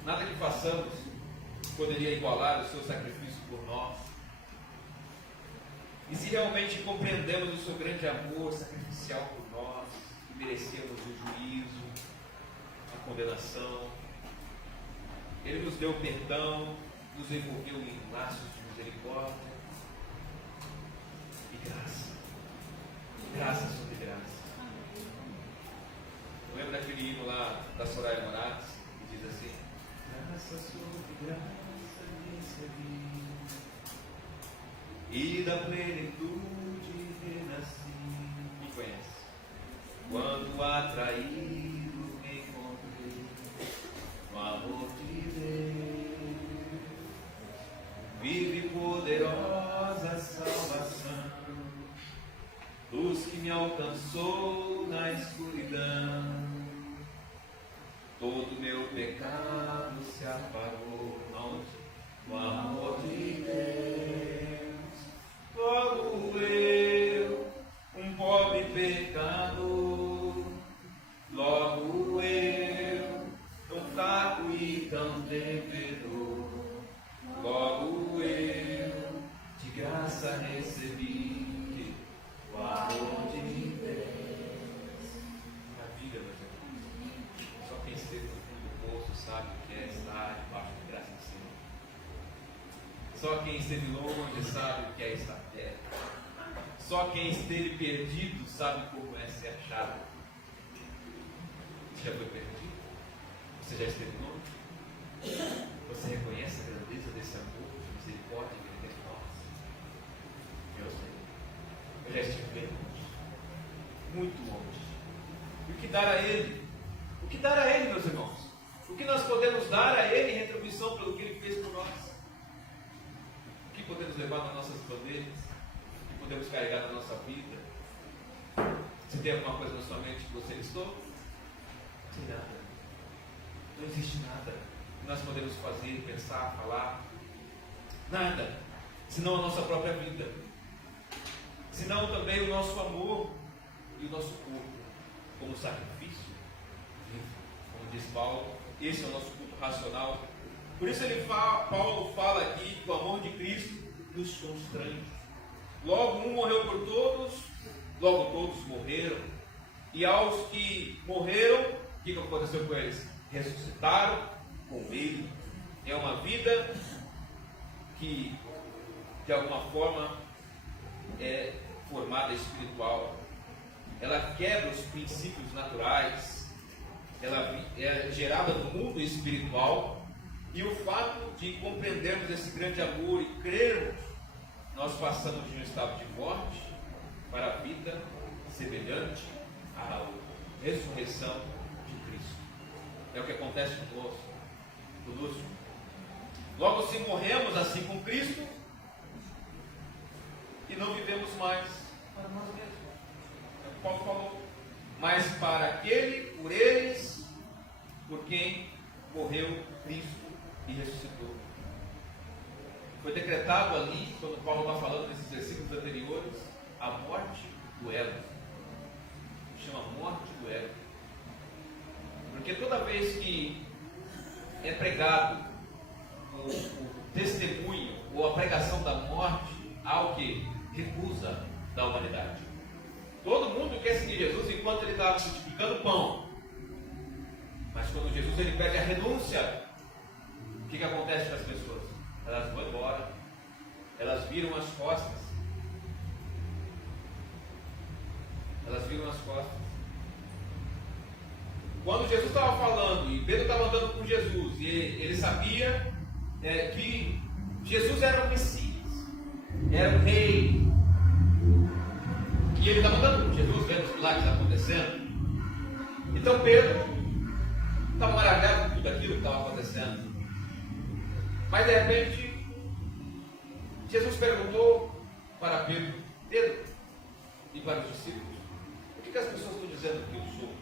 nada que façamos poderia igualar o seu sacrifício por nós. E se realmente compreendemos o seu grande amor sacrificial por nós, que merecíamos o juízo, a condenação, Ele nos deu perdão, nos envolveu em laços de misericórdia e graça. Graça sobre graça. Eu lembro daquele hino lá da Soraya Moraes, que diz assim: graça sobre graça recebi, e da plenitude renasci. Me conhece? Quando atraído me encontrei no amor de Deus, vive poderosa salvação, luz que me alcançou na escuridão. Todo meu pecado se apagou no amor de Deus. Logo eu, um pobre pecador, logo eu, tão fraco e tão devedor, logo eu, de graça recebi o amor de Deus. Maravilha, meus irmãos. Só quem esteve no fundo do poço sabe o que é estar debaixo de graça do Senhor. Só quem esteve longe sabe o que é estar perto. Só quem esteve perdido sabe como é ser achado. Você já foi perdido? Você já esteve longe? Você reconhece a grandeza desse amor, de misericórdia que Ele tem em nós? Eu sei. Eu já estive bem longe. Muito longe. E o que dar a Ele? O que dar a Ele, meus irmãos? O que nós podemos dar a Ele em retribuição pelo que Ele fez por nós? O que podemos levar nas nossas bandeiras? O que podemos carregar na nossa vida? Se tem alguma coisa na sua mente que você listou? Não tem nada. Não existe nada que nós podemos fazer, pensar, falar. Nada. Senão a nossa própria vida. Senão também o nosso amor e o nosso corpo como sacrifício. Como diz Paulo, esse é o nosso culto racional. Por isso Paulo fala aqui que o amor de Cristo nos constrange. Logo um morreu por todos, logo todos morreram. E aos que morreram, o que aconteceu com eles? Ressuscitaram com Ele. É uma vida que de alguma forma é formada espiritual. Ela quebra os princípios naturais. Ela é gerada no mundo espiritual. E o fato de compreendermos esse grande amor e crermos, nós passamos de um estado de morte para a vida semelhante à ressurreição de Cristo. É o que acontece conosco. Logo, se morremos assim com Cristo e não vivemos mais para nós mesmos. É o que Paulo falou. Mas para aquele, por eles, por quem morreu Cristo e ressuscitou. Foi decretado ali, quando Paulo está falando nesses versículos anteriores, a morte do ego. Chama morte do ego. Porque toda vez que é pregado o testemunho ou a pregação da morte, há o que? Recusa da humanidade. Todo mundo quer seguir Jesus enquanto ele está multiplicando pão. Mas quando Jesus ele pede a renúncia, o que acontece com as pessoas? Elas vão embora, elas viram as costas. Elas viram as costas. Quando Jesus estava falando, e Pedro estava andando com Jesus, e ele sabia que Jesus era o Messias, era o Rei, e ele estava andando com Jesus, vendo os milagres acontecendo. Então Pedro estava maravilhado com tudo aquilo que estava acontecendo. Mas de repente, Jesus perguntou para Pedro e para os discípulos: o que as pessoas estão dizendo que eu sou?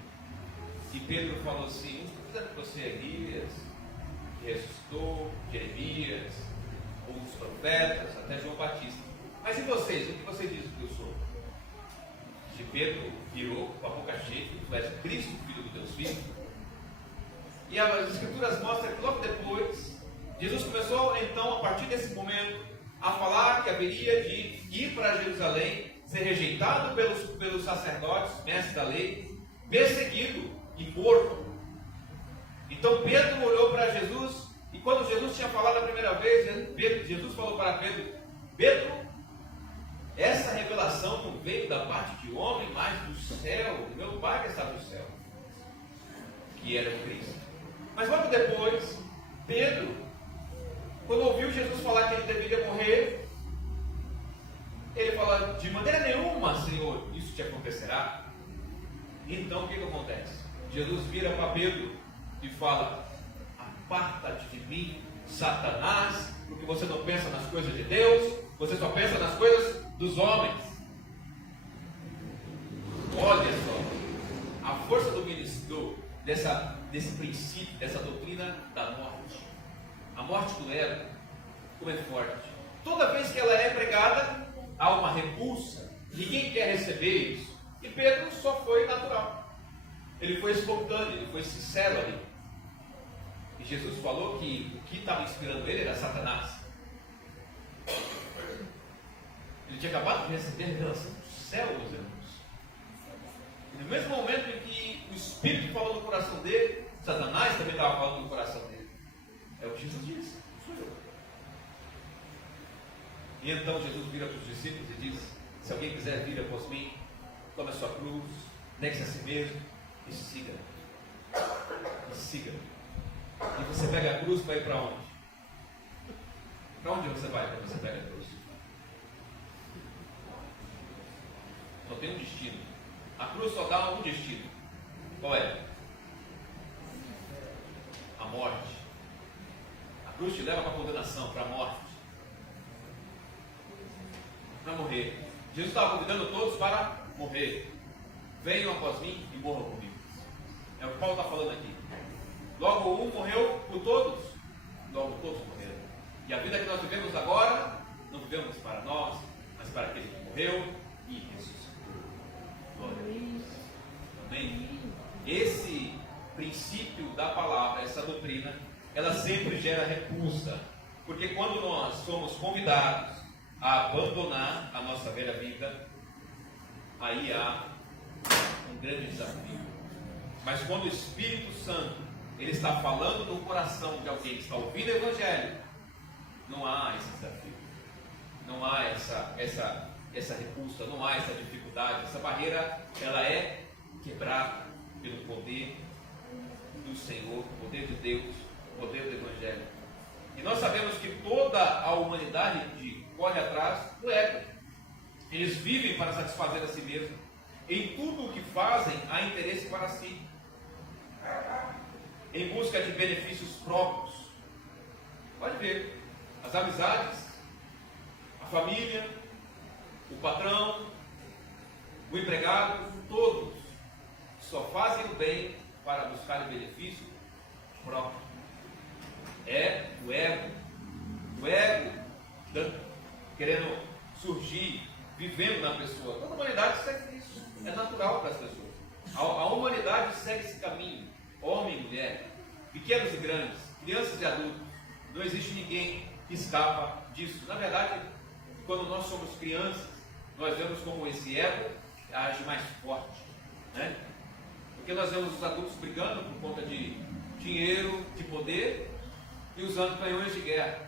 E Pedro falou assim: estão dizendo que você é Elias, que ressuscitou, Jeremias, ou os profetas, até João Batista. Mas e vocês? O que você diz que eu sou? E Pedro virou com a boca cheia: tu és Cristo, filho do Deus vivo. E as escrituras mostram que logo depois, Jesus começou então, a partir desse momento, a falar que haveria de ir para Jerusalém, ser rejeitado pelos sacerdotes, mestres da lei, perseguido e morto. Então Pedro olhou para Jesus, e quando Jesus tinha falado a primeira vez, Jesus falou para Pedro: Pedro, essa revelação não veio da parte de homem, mas do céu, do meu Pai que está no céu, que era o Cristo. Mas logo depois, Pedro, quando ouviu Jesus falar que ele deveria morrer, ele fala: de maneira nenhuma, Senhor, isso te acontecerá. Então o que acontece? Jesus vira para Pedro e fala: aparta-te de mim, Satanás, porque você não pensa nas coisas de Deus, você só pensa nas coisas dos homens. Olha só, a força do ministro desse princípio, dessa doutrina da morte. A morte do ego, como é forte. Toda vez que ela é pregada, há uma repulsa. Ninguém quer receber isso. E Pedro só foi natural. Ele foi espontâneo, ele foi sincero ali. E Jesus falou que o que estava inspirando ele era Satanás. Ele tinha acabado de receber a revelação do céu, meus irmãos. E no mesmo momento em que o Espírito falou no coração dele, Satanás também estava falando no coração dele. É o que Jesus disse: sou eu. E então Jesus vira para os discípulos e diz: se alguém quiser vir após mim, tome a sua cruz, negue-se a si mesmo e siga. E siga. E você pega a cruz para ir para onde? Para onde você vai quando você pega a cruz? Só tem um destino. A cruz só dá um destino. Qual é? A morte. A cruz te leva para a condenação, para a morte. Para morrer. Jesus estava convidando todos para morrer. Venham após mim e morram comigo. É o que Paulo está falando aqui. Logo um morreu por todos, logo todos morreram. E a vida que nós vivemos agora, não vivemos para nós, mas para aquele que morreu e ressuscitou. Glória a Deus. Amém? Esse princípio da palavra, essa doutrina, ela sempre gera repulsa. Porque quando nós somos convidados a abandonar a nossa velha vida, aí há um grande desafio. Mas quando o Espírito Santo ele está falando no coração de alguém que está ouvindo o Evangelho, não há esse desafio, não há essa repulsa, não há essa dificuldade. Essa barreira ela é quebrada pelo poder do Senhor, o poder de Deus, o poder do Evangelho. E nós sabemos que toda a humanidade corre atrás do ego. Eles vivem para satisfazer a si mesmo. Em tudo o que fazem há interesse para si, em busca de benefícios próprios. Pode ver, as amizades, a família, o patrão, o empregado, todos só fazem o bem para buscar o benefício próprio. É o ego querendo surgir, vivendo na pessoa. Toda a humanidade segue isso, é natural para as pessoas. A humanidade segue esse caminho, homem e mulher, pequenos e grandes, crianças e adultos. Não existe ninguém que escapa disso. Na verdade, quando nós somos crianças, nós vemos como esse ego age mais forte, né? Porque nós vemos os adultos brigando por conta de dinheiro, de poder e usando canhões de guerra.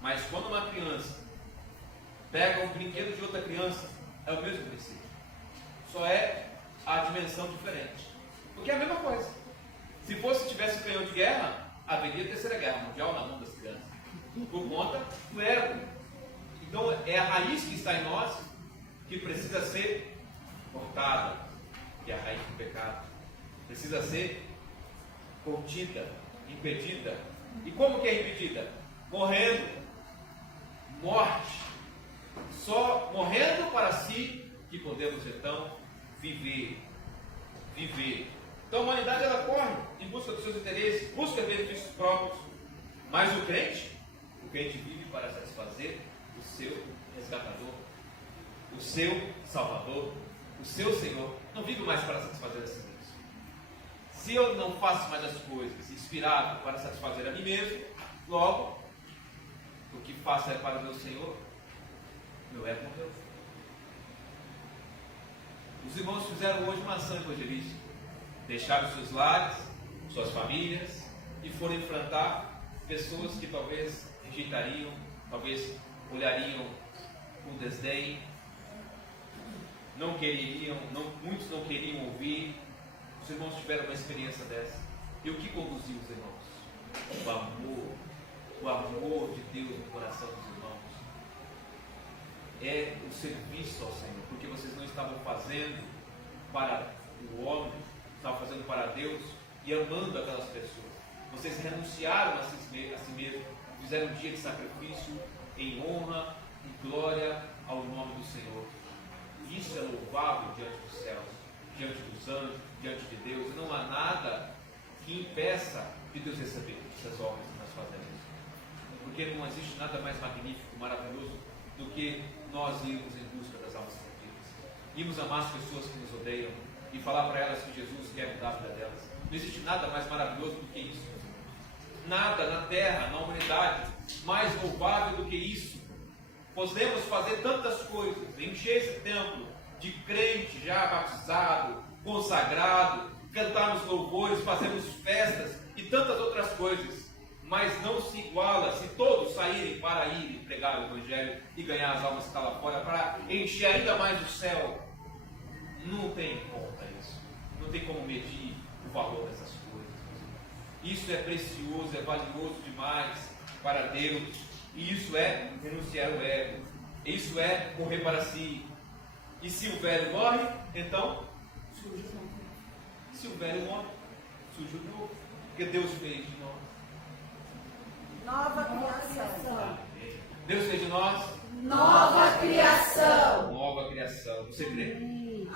Mas quando uma criança pega um brinquedo de outra criança, é o mesmo princípio. Só é a dimensão diferente. Porque é a mesma coisa. Se tivesse canhão de guerra, haveria a Terceira Guerra Mundial na mão das crianças. Por conta do ego. Então é a raiz que está em nós que precisa ser cortada. Que é a raiz do pecado. Precisa ser contida, impedida. E como que é impedida? Morrendo. Morte. Só morrendo para si que podemos então viver. Então a humanidade ela corre em busca dos seus interesses, busca benefícios próprios. Mas o crente vive para satisfazer o seu resgatador, o seu salvador, o seu Senhor. Não vive mais para satisfazer a si mesmo. Se eu não faço mais as coisas inspirado para satisfazer a mim mesmo, logo, o que faço é para o meu Senhor, meu ego morreu. Os irmãos fizeram hoje uma ação evangelística. Deixaram seus lares, suas famílias e foram enfrentar pessoas que talvez rejeitariam, talvez olhariam com desdém, muitos não queriam ouvir. Os irmãos tiveram uma experiência dessa. E o que conduziu os irmãos? O amor de Deus no coração dos irmãos. É o serviço ao Senhor, porque vocês não estavam fazendo para o homem, estavam fazendo para Deus e amando aquelas pessoas. Vocês renunciaram a si mesmos, fizeram um dia de sacrifício em honra e glória ao nome do Senhor. Isso é louvável diante dos céus, diante dos anjos, diante de Deus. Não há nada que impeça de Deus receber essas obras que nós fazemos. Porque não existe nada mais magnífico, maravilhoso do que nós irmos em busca das almas perdidas. Irmos amar as pessoas que nos odeiam e falar para elas que Jesus quer mudar a vida delas. Não existe nada mais maravilhoso do que isso, meus irmãos. Nada na terra, na humanidade, mais louvável do que isso. Podemos fazer tantas coisas, encher esse templo de crente já batizado, consagrado, cantarmos louvores, fazermos festas e tantas outras coisas. Mas não se iguala se todos saírem para ir pregar o Evangelho e ganhar as almas que estão lá fora, para encher ainda mais o céu. Não tem conta isso. Não tem como medir o valor dessas coisas. Isso é precioso, é valioso demais para Deus. E isso é renunciar ao ego. Isso é morrer para si. E se o velho morre, então surge o novo. Se o velho morre, surge o novo. Porque Deus fez de nós Nova criação. Deus fez de nós Nova criação. nova criação. Você crê?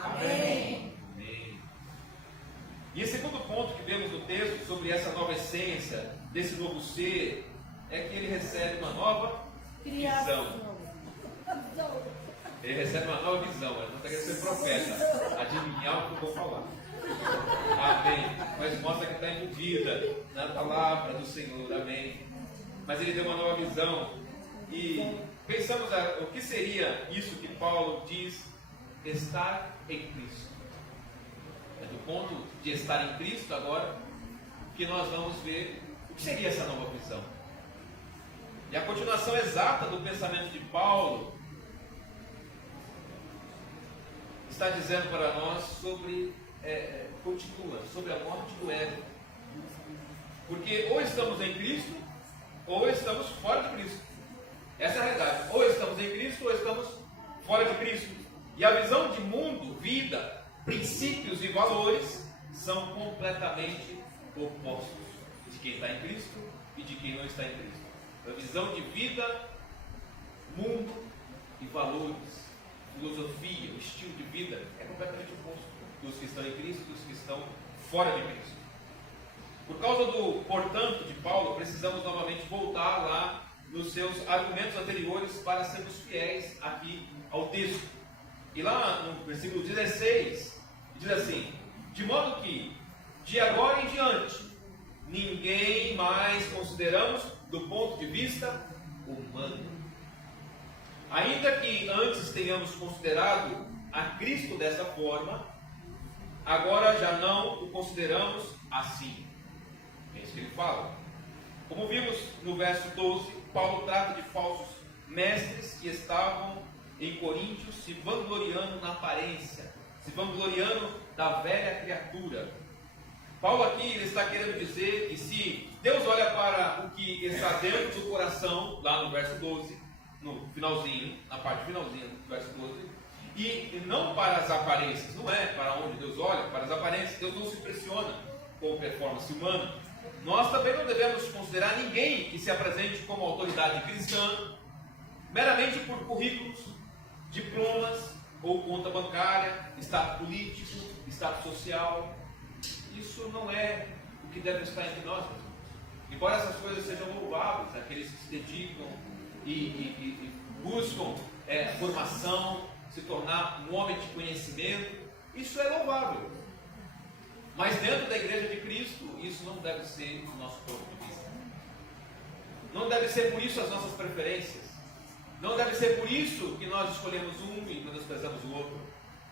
Amém. Amém. E o segundo ponto que vemos no texto sobre essa nova essência, desse novo ser, é que ele recebe uma nova visão. Ele recebe uma nova visão. Ele não está querendo ser profeta, adivinhar o que eu vou falar. Amém. Mas mostra que está envolvida na palavra do Senhor. Amém. Mas ele deu uma nova visão. E pensamos o que seria isso que Paulo diz, estar em Cristo. É do ponto de estar em Cristo agora que nós vamos ver o que seria essa nova visão. E a continuação exata do pensamento de Paulo está dizendo para nós sobre a morte do ego. Porque ou estamos em Cristo ou estamos fora de Cristo. Essa é a realidade. Ou estamos em Cristo ou estamos fora de Cristo. E a visão de mundo, vida, princípios e valores são completamente opostos de quem está em Cristo e de quem não está em Cristo. A visão de vida, mundo e valores, filosofia, estilo de vida é completamente oposto dos que estão em Cristo e dos que estão fora de Cristo. Por causa do portanto de Paulo, precisamos novamente voltar lá nos seus argumentos anteriores para sermos fiéis aqui ao texto. E lá no versículo 16, diz assim: de modo que, de agora em diante, ninguém mais consideramos do ponto de vista humano. Ainda que antes tenhamos considerado a Cristo dessa forma, agora já não o consideramos assim. É isso que ele fala. Como vimos no verso 12, Paulo trata de falsos mestres que estavam em Coríntios se vangloriando na aparência, se vangloriando da velha criatura. Paulo aqui ele está querendo dizer que se Deus olha para o que está dentro do coração, lá no verso 12, no finalzinho, na parte finalzinha do verso 12, e não para as aparências, não é para onde Deus olha, para as aparências, Deus não se impressiona com performance humana. Nós também não devemos considerar ninguém que se apresente como autoridade cristã meramente por currículos, diplomas ou conta bancária, status político, status social. Isso não é o que deve estar entre nós, meus irmãos. Embora essas coisas sejam louváveis, aqueles que se dedicam e buscam formação, se tornar um homem de conhecimento, isso é louvável. Mas dentro da igreja de Cristo, isso não deve ser o nosso ponto de vista. Não deve ser por isso as nossas preferências. Não deve ser por isso que nós escolhemos um e menosprezamos o outro.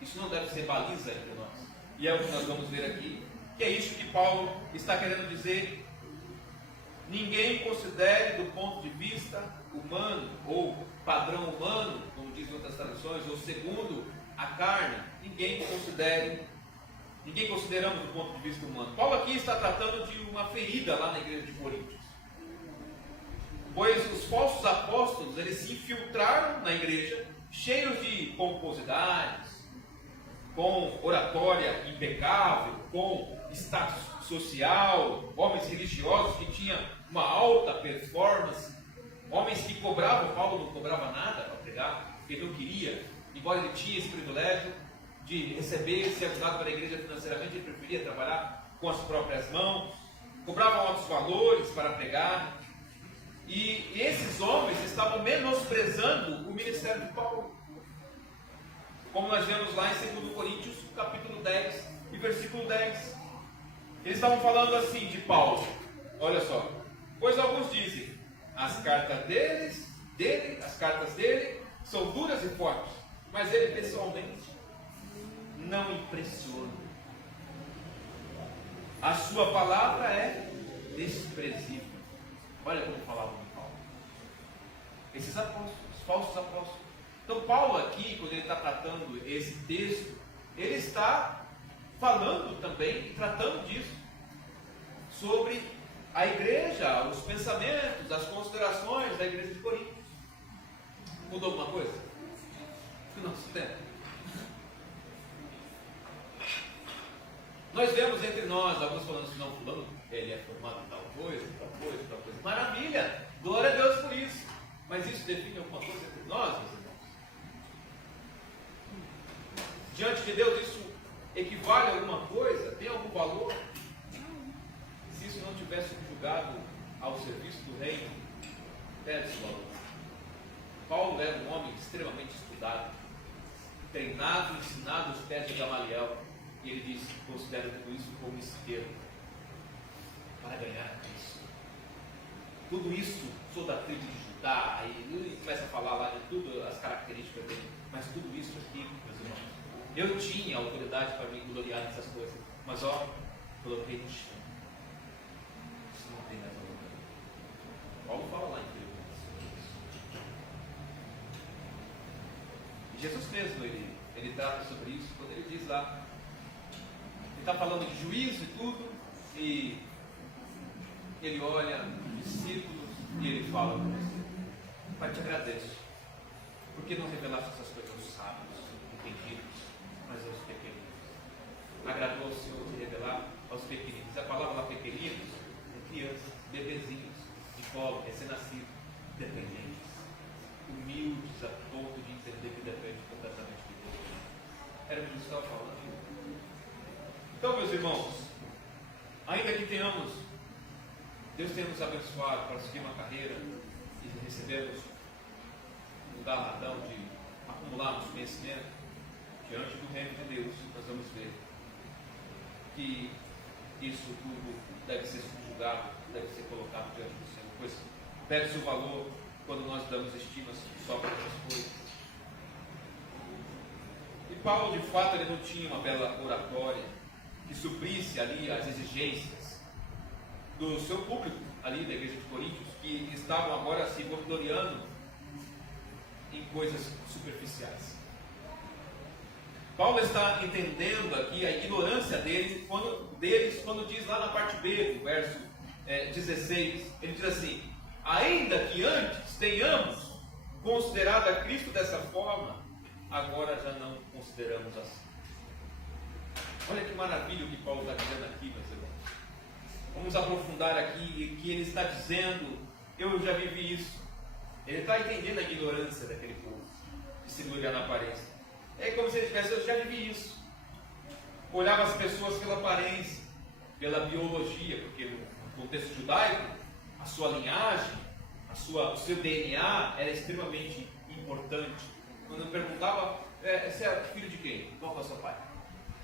Isso não deve ser baliza entre nós. E é o que nós vamos ver aqui, que é isso que Paulo está querendo dizer. Ninguém considere do ponto de vista humano, ou padrão humano, como dizem outras traduções, ou segundo a carne, ninguém consideramos do ponto de vista humano. Paulo aqui está tratando de uma ferida lá na igreja de Coríntios. Pois os falsos apóstolos, eles se infiltraram na igreja, cheios de pomposidades, com oratória impecável, com status social, homens religiosos que tinham uma alta performance, homens que cobravam. Paulo não cobrava nada para pregar, porque ele não queria, embora ele tinha esse privilégio de receber, ser ajudado pela igreja financeiramente, ele preferia trabalhar com as próprias mãos, cobravam altos valores para pregar, e esses homens estavam menosprezando o ministério de Paulo, como nós vemos lá em 2 Coríntios, capítulo 10 e versículo 10. Eles estavam falando assim de Paulo, olha só, pois alguns dizem, as cartas dele são duras e fortes, mas ele pessoalmente não impressiona. A sua palavra é desprezível. Olha como falavam de Paulo. Esses apóstolos, falsos apóstolos. Então Paulo aqui, quando ele está tratando esse texto, ele está falando também e tratando disso, sobre a igreja, os pensamentos, as considerações da igreja de Corinto. Mudou alguma coisa? No nosso tempo. Nós vemos entre nós alguns falando assim, não, fulano, ele é formado em tal coisa, tal coisa, tal coisa. Maravilha! Glória a Deus por isso. Mas isso define alguma coisa entre nós, meus irmãos? Diante de Deus, isso equivale a alguma coisa? Tem algum valor? Se isso não tivesse julgado ao serviço do reino, perde esse valor. Paulo era um homem extremamente estudado, treinado, ensinado aos pés de Gamaliel. E ele diz, considera tudo isso como esquerdo para ganhar Cristo. Tudo isso, sou da tribo de Judá, e ele começa a falar lá de tudo, as características dele, mas tudo isso aqui, meus irmãos, eu tinha autoridade para me gloriar nessas coisas, mas ó, coloquei no chão. Isso não tem mais valor. Paulo fala lá em Filipenses. E Jesus mesmo, ele trata sobre isso, quando ele diz lá, ele está falando de juízo e tudo, e ele olha os discípulos e ele fala para você, Pai, te agradeço, porque não revelaste essas coisas aos sábios, entendidos, mas aos pequeninos. Agradou ao Senhor te revelar aos pequeninos. A palavra lá pequeninos é crianças, bebezinhos, de colo, recém-nascidos, dependentes, humildes a ponto de entender que depende completamente de Deus. Era o que Jesus estava falando. Então, meus irmãos, ainda que Deus tenha nos abençoado para seguir uma carreira e recebermos um galardão de acumularmos conhecimento diante do reino de Deus, nós vamos ver que isso tudo deve ser subjugado, deve ser colocado diante do Senhor, pois perde-se o valor quando nós damos estima só para essas coisas. E Paulo, de fato, ele não tinha uma bela oratória que suprisse ali as exigências do seu público ali da igreja de Coríntios, que estavam agora se vangloriando em coisas superficiais. Paulo está entendendo aqui a ignorância deles quando diz lá na parte B do verso 16, ele diz assim: ainda que antes tenhamos considerado a Cristo dessa forma, agora já não consideramos assim. Olha que maravilha o que Paulo está dizendo aqui, meus irmãos. Vamos aprofundar aqui que ele está dizendo: eu já vivi isso. Ele está entendendo a ignorância daquele povo que se gloriar na aparência. É como se ele tivesse: eu já vivi isso. Olhava as pessoas pela aparência, pela biologia, porque no contexto judaico, a sua linhagem, o seu DNA era extremamente importante. Quando eu perguntava: você é filho de quem? Qual é o seu pai?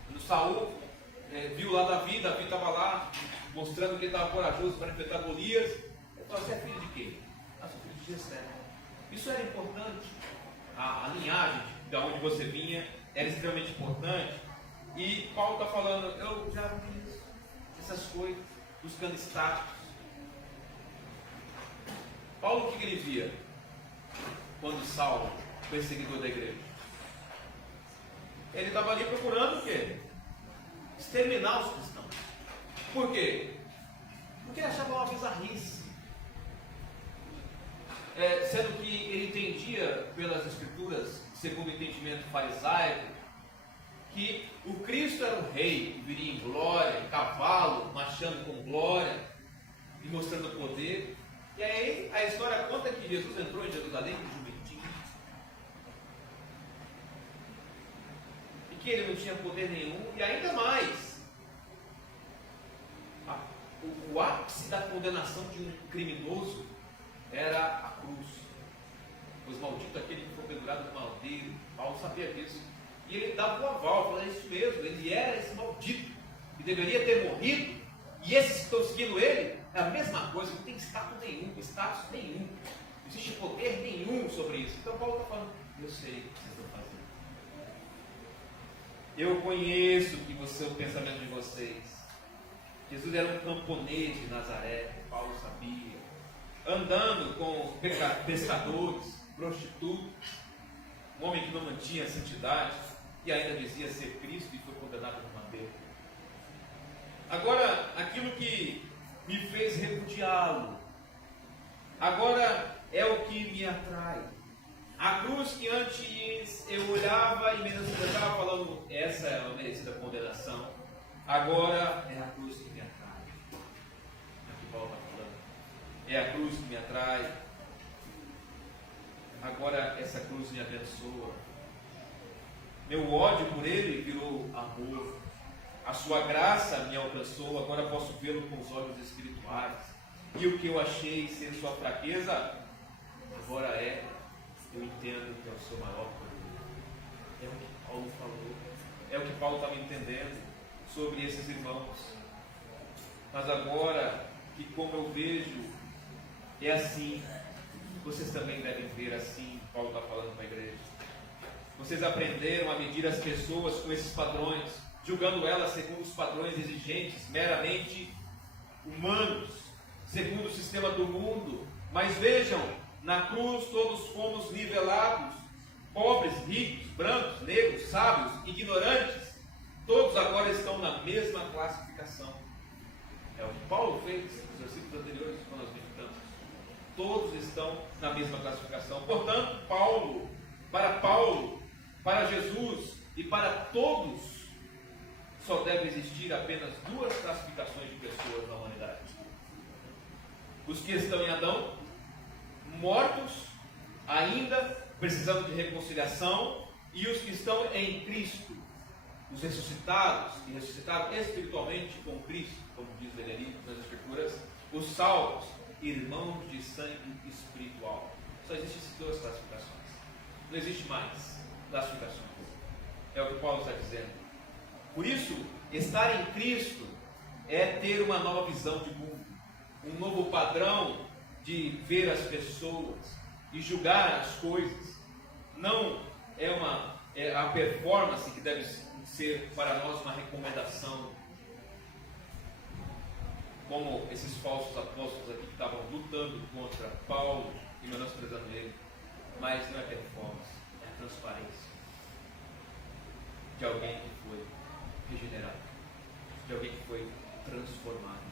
Quando Saul viu lá Davi estava lá mostrando que ele estava corajoso para enfrentar Golias. Ele falou: você é filho de quem? Sou filho de Jessé. Isso era importante. A linhagem de onde você vinha era extremamente importante. E Paulo está falando: eu já vi isso, essas coisas, buscando status. Paulo, o que ele via quando Saulo, perseguidor da igreja? Ele estava ali procurando o quê? Exterminar os cristãos. Por quê? Porque ele achava uma bizarrice. Sendo que ele entendia pelas escrituras, segundo o entendimento farisaico, que o Cristo era o rei, que viria em glória, em cavalo, marchando com glória e mostrando poder. E aí a história conta que Jesus entrou em Jerusalém com jumentinho, e que ele não tinha poder nenhum. E ainda mais, o ápice da condenação de um criminoso era a cruz. Pois maldito aquele que foi pendurado no madeiro. Paulo sabia disso. E ele dava o aval, falando: é isso mesmo, ele era esse maldito, que deveria ter morrido. E esses que estão seguindo ele, é a mesma coisa, não tem status nenhum, não existe poder nenhum sobre isso. Então Paulo está falando: eu sei o que vocês estão fazendo. Eu conheço o pensamento de vocês. Jesus era um camponês de Nazaré, Paulo sabia. Andando com pescadores, prostitutos, um homem que não mantinha a santidade e ainda dizia ser Cristo e foi condenado por madeira. Agora, aquilo que me fez repudiá-lo, agora é o que me atrai. A cruz que antes eu olhava e menosprezava, falando: essa é a merecida condenação, agora é a cruz que me atrai. Aqui Paulo está falando: é a cruz que me atrai. Agora essa cruz me abençoa. Meu ódio por ele virou amor. A sua graça me alcançou. Agora posso vê-lo com os olhos espirituais. E o que eu achei ser sua fraqueza, agora eu entendo que é o seu maior poder. É o que Paulo falou. É o que Paulo estava entendendo sobre esses irmãos. Mas agora que, como eu vejo, é assim, vocês também devem ver assim. Paulo está falando para a igreja. Vocês aprenderam a medir as pessoas com esses padrões, julgando elas segundo os padrões exigentes, meramente humanos, segundo o sistema do mundo. Mas vejam, na cruz todos fomos nivelados, pobres, ricos, brancos, negros, sábios, ignorantes, todos agora estão na mesma classificação. É o que Paulo fez nos versículos anteriores, quando nós meditamos. Todos estão na mesma classificação. Portanto, para Jesus e para todos, só deve existir apenas duas classificações de pessoas na humanidade: os que estão em Adão, mortos, ainda precisando de reconciliação, e os que estão em Cristo, os ressuscitados, e ressuscitados espiritualmente com Cristo, como diz o Benedito nas Escrituras, os salvos, irmãos de sangue espiritual. Só existem essas duas classificações. Não existe mais classificações. É o que Paulo está dizendo. Por isso, estar em Cristo é ter uma nova visão de mundo, um novo padrão de ver as pessoas e julgar as coisas. Não é a performance que deve ser para nós uma recomendação. como esses falsos apóstolos aqui que estavam lutando contra Paulo e menosprezando ele. Mas não é performance, é a transparência de alguém que foi regenerado, de alguém que foi transformado.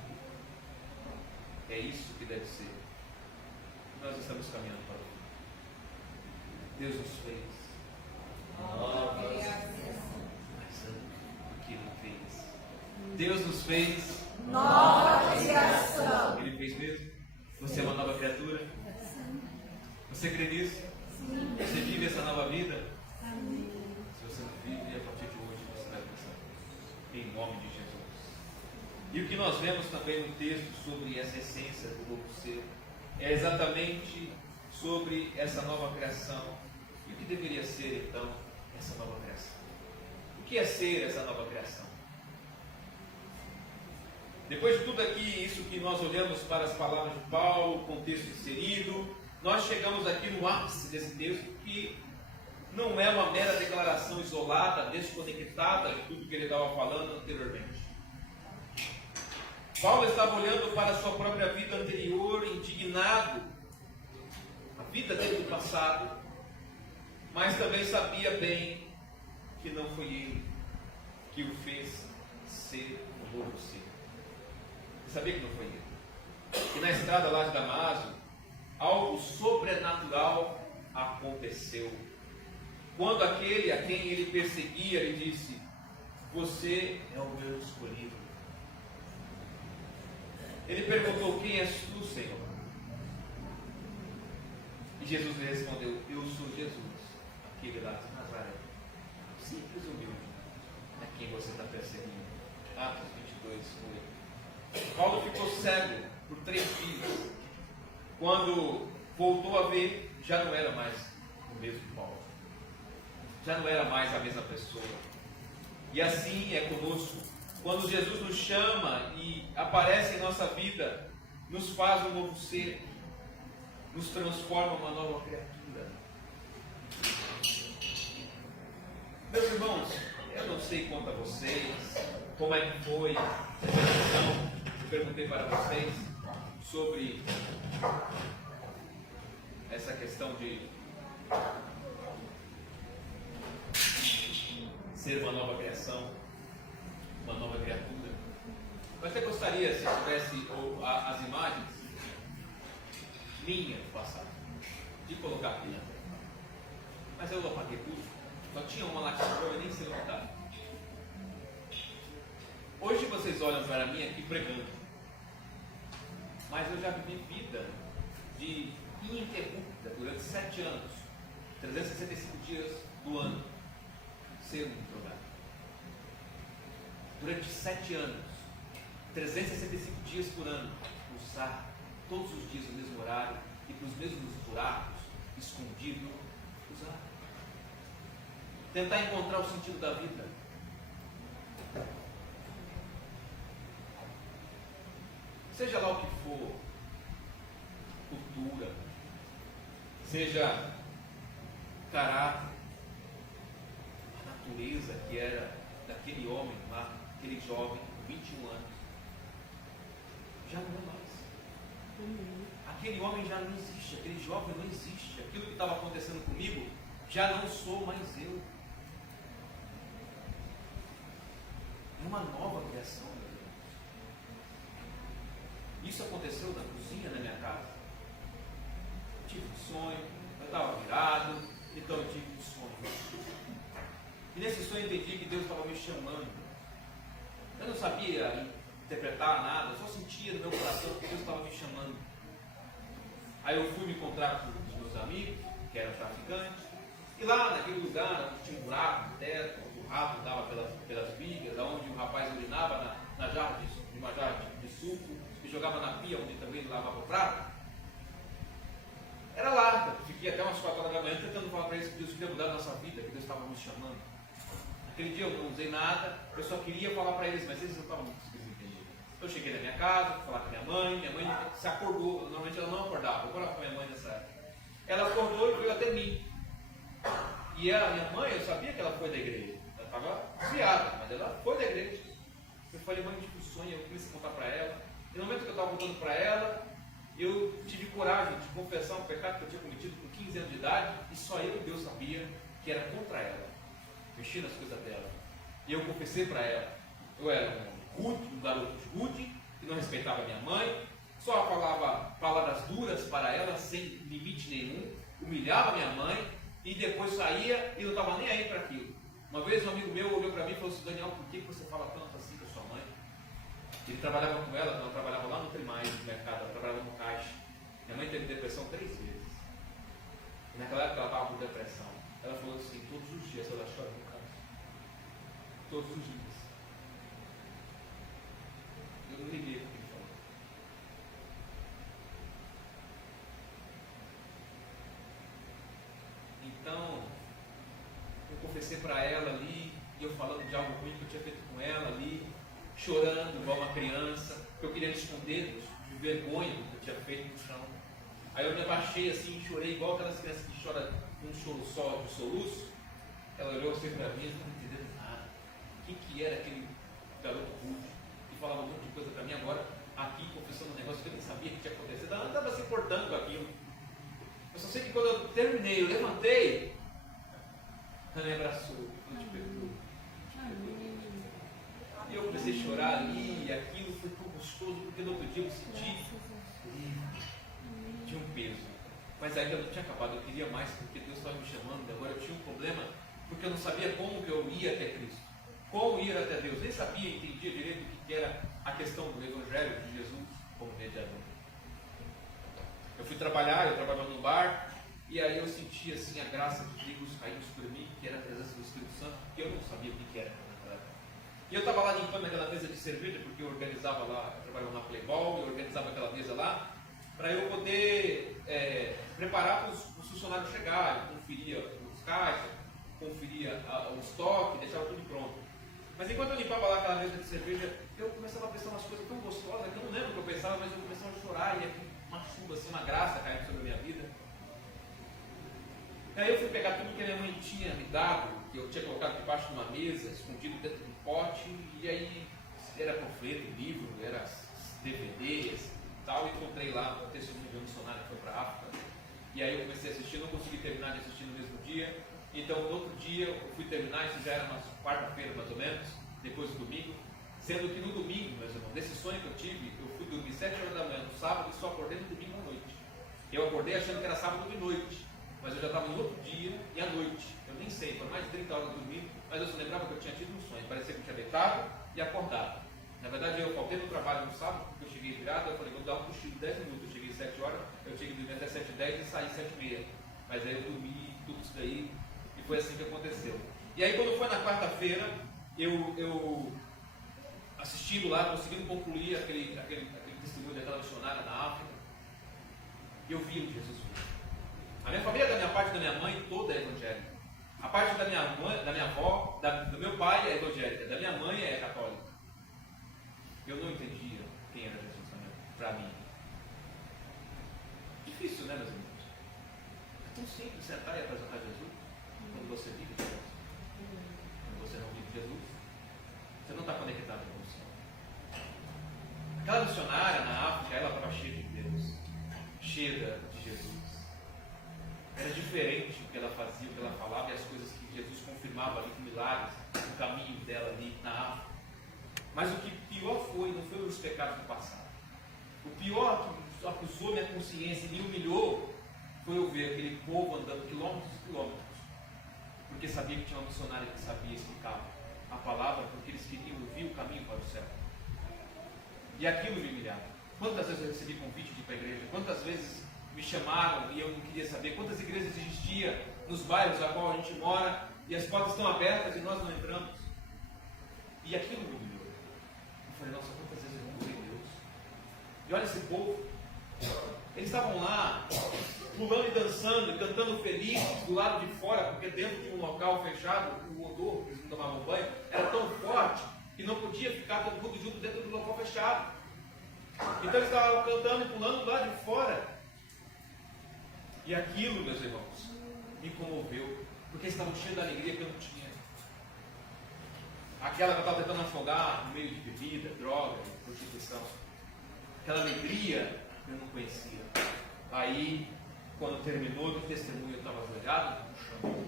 É isso que deve ser. Nós estamos caminhando para o fim. Deus nos fez novas, mais do que Ele fez. Deus nos fez Nova criação. Ele fez mesmo. Você é uma nova criatura. Você crê nisso? Você vive essa nova vida? Se você não vive, a partir de hoje você vai pensar. Em nome de Jesus. E o que nós vemos também no texto sobre essa essência do novo ser é exatamente sobre essa nova criação. E o que deveria ser então essa nova criação? O que é ser essa nova criação? Depois de tudo aqui, isso que nós olhamos para as palavras de Paulo, o contexto inserido, nós chegamos aqui no ápice desse texto, que não é uma mera declaração isolada, desconectada de tudo que ele estava falando anteriormente. Paulo estava olhando para a sua própria vida anterior, indignado, a vida dele do passado, mas também sabia bem que não foi ele que o fez ser um novo ser. Ele sabia que não foi ele. E na estrada lá de Damasco, algo sobrenatural aconteceu. Quando aquele a quem ele perseguia lhe disse: você é o meu escolhido. Ele perguntou: quem és tu, Senhor? E Jesus lhe respondeu: eu sou Jesus, aquele lá de Nazaré, simples e humilde, a quem você está perseguindo. Atos 22, 8. Paulo ficou cego por 3 dias. Quando voltou a ver, já não era mais o mesmo Paulo. Já não era mais a mesma pessoa. E assim é conosco. Quando Jesus nos chama e aparece em nossa vida, nos faz um novo ser, nos transforma uma nova criatura. Meus irmãos, eu não sei quanto a vocês, como é que foi essa questão. Eu perguntei para vocês sobre essa questão de ser uma nova criação, uma nova criatura. Eu até gostaria, se tivesse as imagens minhas do passado, de colocar aqui na tela. Mas eu apaguei tudo. Só tinha uma lá que eu nem sei onde está. Hoje vocês olham para mim aqui pregando. Mas eu já vivi vida de ininterrupta durante 7 anos, 365 dias do ano, sendo drogado. Durante 7 anos, 365 dias por ano, usar todos os dias o mesmo horário e para os mesmos buracos, escondido, usar. Tentar encontrar o sentido da vida. Seja lá o que for, cultura, seja caráter, a natureza que era daquele homem lá, aquele jovem, 21 anos, já não é mais. Aquele homem já não existe, aquele jovem não existe. Aquilo que estava acontecendo comigo, já não sou mais eu. É uma nova criação, meu Deus. Isso aconteceu na cozinha da minha casa. Eu tive um sonho, eu estava virado, então eu tive um sonho. E nesse sonho eu entendi que Deus estava me chamando. Eu não sabia interpretar nada, eu só sentia no meu coração que Deus estava me chamando. Aí eu fui me encontrar com os meus amigos, que eram traficantes, e lá naquele lugar onde tinha um buraco no teto, onde o rato dava pelas vigas, onde o rapaz urinava na jarra de uma jarra de suco, e jogava na pia, onde também ele lavava o prato. Era lá, eu fiquei até umas 4 horas da manhã tentando falar para eles que Deus queria mudar a nossa vida, que Deus estava nos chamando. Aquele dia eu não usei nada, eu só queria falar para eles, mas eles não estavam conseguindo entender. Então eu cheguei na minha casa, fui falar com minha mãe se acordou, normalmente ela não acordava, eu falava com a minha mãe nessa época. Ela acordou e veio até mim. E a minha mãe, eu sabia que ela foi da igreja, ela estava desviada, mas ela foi da igreja. Eu falei: mãe, eu tive um sonho, eu comecei a contar para ela. E no momento que eu estava voltando para ela, eu tive coragem de confessar um pecado que eu tinha cometido com 15 anos de idade, e só eu e Deus sabia que era contra ela, mexendo nas coisas dela. E eu confessei para ela. Eu era um garoto rude, que não respeitava minha mãe, só falava palavras duras para ela, sem limite nenhum, humilhava minha mãe, e depois saía e não estava nem aí para aquilo. Uma vez um amigo meu olhou para mim e falou assim: Daniel, por que você fala tanto assim com a sua mãe? Ele trabalhava com ela trabalhava lá no Trimais, no mercado, ela trabalhava no caixa. Minha mãe teve depressão 3 vezes. E naquela época ela estava com depressão. Ela falou assim: todos os dias ela chora no caixa. Todos os dias. Eu não liguei o que ele falou. Então, eu confessei para ela ali, e eu falando de algo ruim que eu tinha feito com ela ali, chorando igual uma criança, que eu queria me esconder de vergonha do que eu tinha feito no chão. Aí eu me abaixei assim e chorei igual aquelas crianças que choram um choro só de soluço. Ela olhou assim para mim e não entendendo nada. Quem que era aquele garoto rude que falava um monte de coisa para mim agora, aqui confessando um negócio que eu nem sabia que tinha acontecido. Ela não estava se importando com aquilo. Eu só sei que quando eu terminei, eu levantei, ela me abraçou, eu te perdoo. E eu comecei a chorar ali, e aquilo foi tão gostoso, porque no outro dia eu me senti tinha um peso. Mas ainda não tinha acabado, eu queria mais, porque Deus estava me chamando, e agora eu tinha um problema, porque eu não sabia como que eu ia até Cristo. Como ir até Deus, nem sabia, entendia direito o que era a questão do Evangelho de Jesus como mediador. Eu fui trabalhar, eu trabalhava no bar, e aí eu senti assim a graça de Deus caindo sobre mim, que era a presença do Espírito Santo, que eu não sabia o que era. E eu estava lá limpando aquela mesa de cerveja, porque eu organizava lá, eu trabalhava na Playboy, eu organizava aquela mesa lá, para eu poder preparar para os funcionários chegarem, conferia os caixas, conferia o estoque, deixava tudo pronto. Mas enquanto eu limpava lá aquela mesa de cerveja, eu começava a pensar umas coisas tão gostosas, que eu não lembro o que eu pensava, mas eu começava a chorar, e aqui uma chuva, assim, uma graça caindo sobre a minha vida. Aí eu fui pegar tudo que a minha mãe tinha me dado, que eu tinha colocado debaixo de uma mesa, escondido dentro de um pote, e aí era panfleto, livro, era DVDs e tal, e encontrei lá o testemunho de um missionário que foi para a África. E aí eu comecei a assistir, não consegui terminar de assistir no mesmo dia, então no outro dia eu fui terminar, isso já era uma quarta-feira mais ou menos, depois do domingo, sendo que no domingo, meus irmãos, desse sonho que eu tive, eu fui dormir 7 horas da manhã no sábado e só acordei no domingo à noite. Eu acordei achando que era sábado de noite, mas eu já estava no outro dia e à noite. Eu nem sei, foi mais de 30 horas dormindo, mas eu só lembrava que eu tinha tido um sonho. Parecia que eu tinha deitado e acordado. Na verdade, eu faltei no trabalho no sábado, porque eu cheguei virado, eu falei, vou dar um cochilo de 10 minutos. Eu cheguei 7 horas, eu tinha que dormir até 7h10 e saí 7h30. Mas aí eu dormi tudo isso daí e foi assim que aconteceu. E aí quando foi na quarta-feira, eu assistindo lá, conseguindo concluir aquele testemunho daquela missionária na África, eu vi o Jesus vivo. A minha família, da minha parte, da minha mãe, toda é evangélica. A parte da minha mãe, da minha avó, do meu pai é evangélica, da minha mãe é católica. Eu não entendia quem era Jesus para mim. Difícil, né, meus irmãos? É tão simples sentar e apresentar Jesus quando você vive Jesus. Quando você não vive Jesus, você não está conectado com o Senhor. Aquela missionária na África, ela estava cheia de Deus, cheia de Jesus. Era diferente o que ela fazia, o que ela falava e as coisas que Jesus confirmava ali com milagres, no caminho dela ali na África. Mas o que pior foi, não foi os pecados do passado. O pior que acusou minha consciência e me humilhou foi eu ver aquele povo andando quilômetros e quilômetros, porque sabia que tinha uma missionária que sabia explicar a palavra, porque eles queriam ouvir o caminho para o céu. E aquilo me humilhava. Quantas vezes eu recebi convite de ir para a igreja? Quantas vezes me chamaram e eu não queria saber? Quantas igrejas existiam nos bairros a qual a gente mora e as portas estão abertas e nós não entramos? E aquilo me humilhou. Eu falei, nossa, quantas vezes eu não ouvi Deus? E olha esse povo, eles estavam lá, pulando e dançando, e cantando felizes do lado de fora, porque dentro de um local fechado, o odor, eles não tomavam banho, era tão forte que não podia ficar todo mundo junto dentro do local fechado. Então eles estavam cantando e pulando do lado de fora. E aquilo, meus irmãos, me comoveu, porque eles estavam cheios da alegria que eu não tinha. Aquela que eu estava tentando afogar no meio de bebida, droga, prostituição. aquela alegria eu não conhecia. Aí, quando terminou o testemunho, eu estava ajoelhado no chão,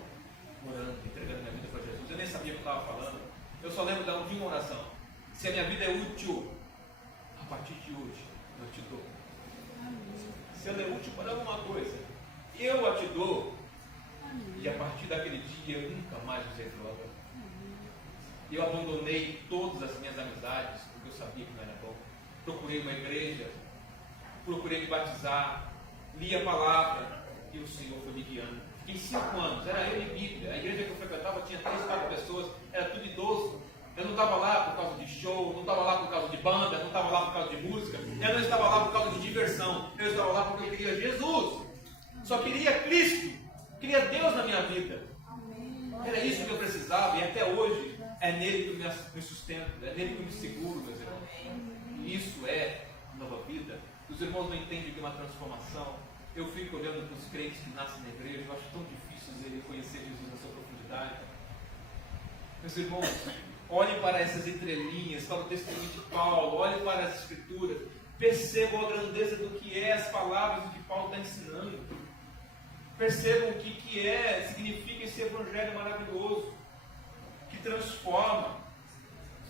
orando, entregando minha vida para Jesus. Eu nem sabia o que eu estava falando. Eu só lembro de uma oração: se a minha vida é útil, a partir de hoje eu te dou. Se ela é útil para alguma coisa, eu a te dou. E a partir daquele dia eu nunca mais usei droga. Eu abandonei todas as minhas amizades, porque eu sabia que não era bom. Procurei uma igreja, procurei me batizar, li a palavra e o Senhor foi me guiando. Fiquei 5 anos, era eu e Bíblia. A igreja que eu frequentava tinha 3, 4 pessoas, era tudo idoso. Eu não estava lá por causa de show, não estava lá por causa de banda, não estava lá por causa de música, eu não estava lá por causa de diversão, eu estava lá porque eu queria Jesus. Só queria Cristo, queria Deus na minha vida. Era isso que eu precisava, e até hoje é nele que eu me sustento, é nele que eu me seguro, meus irmãos. E isso é nova vida. Os irmãos não entendem que é uma transformação. Eu fico olhando para os crentes que nascem na igreja, eu acho tão difícil conhecer Jesus na sua profundidade. Meus irmãos, olhem para essas entrelinhas, para o testemunho de Paulo, olhem para as escrituras, percebam a grandeza do que é as palavras do que Paulo está ensinando. Percebam o que significa esse evangelho maravilhoso, que transforma,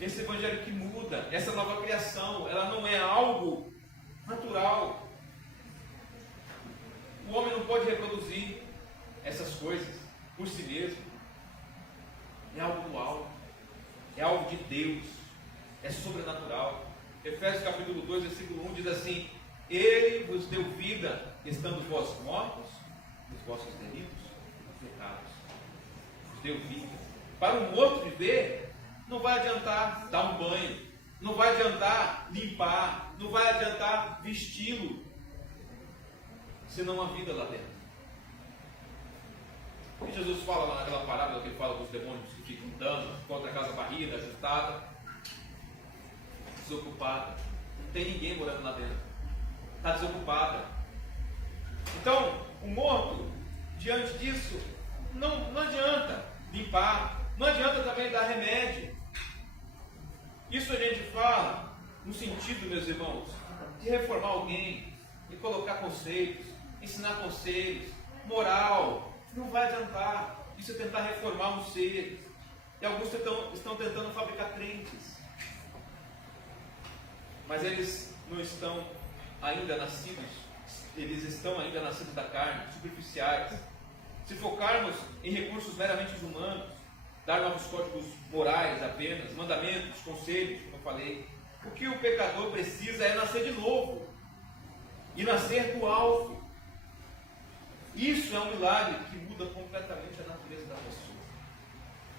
esse evangelho que muda, essa nova criação. Ela não é algo natural. O homem não pode reproduzir essas coisas por si mesmo. É algo do alto, é algo de Deus, é sobrenatural. Efésios capítulo 2, versículo 1 diz assim: Ele vos deu vida, estando vós mortos nos vossos delitos e pecados. Vos deu vida. Para um morto viver, não vai adiantar dar um banho, não vai adiantar limpar, não vai adiantar vesti-lo, se não há vida lá dentro. E Jesus fala lá naquela parábola que ele fala dos demônios que ficam andando contra a casa varrida, ajustada, desocupada. Não tem ninguém morando lá dentro. Está desocupada. Então, o morto, diante disso, não adianta limpar, não adianta também dar remédio. Isso a gente fala no sentido, meus irmãos, de reformar alguém, de colocar conceitos, ensinar conselhos, moral. Não vai adiantar. Isso é tentar reformar um ser. E alguns estão tentando fabricar crentes. Mas eles não estão ainda nascidos. Eles estão ainda nascidos da carne, superficiais. Se focarmos em recursos meramente humanos, dar novos códigos morais apenas, mandamentos, conselhos, como eu falei, o que o pecador precisa é nascer de novo. E nascer do alto. Isso é um milagre que muda completamente a natureza da pessoa.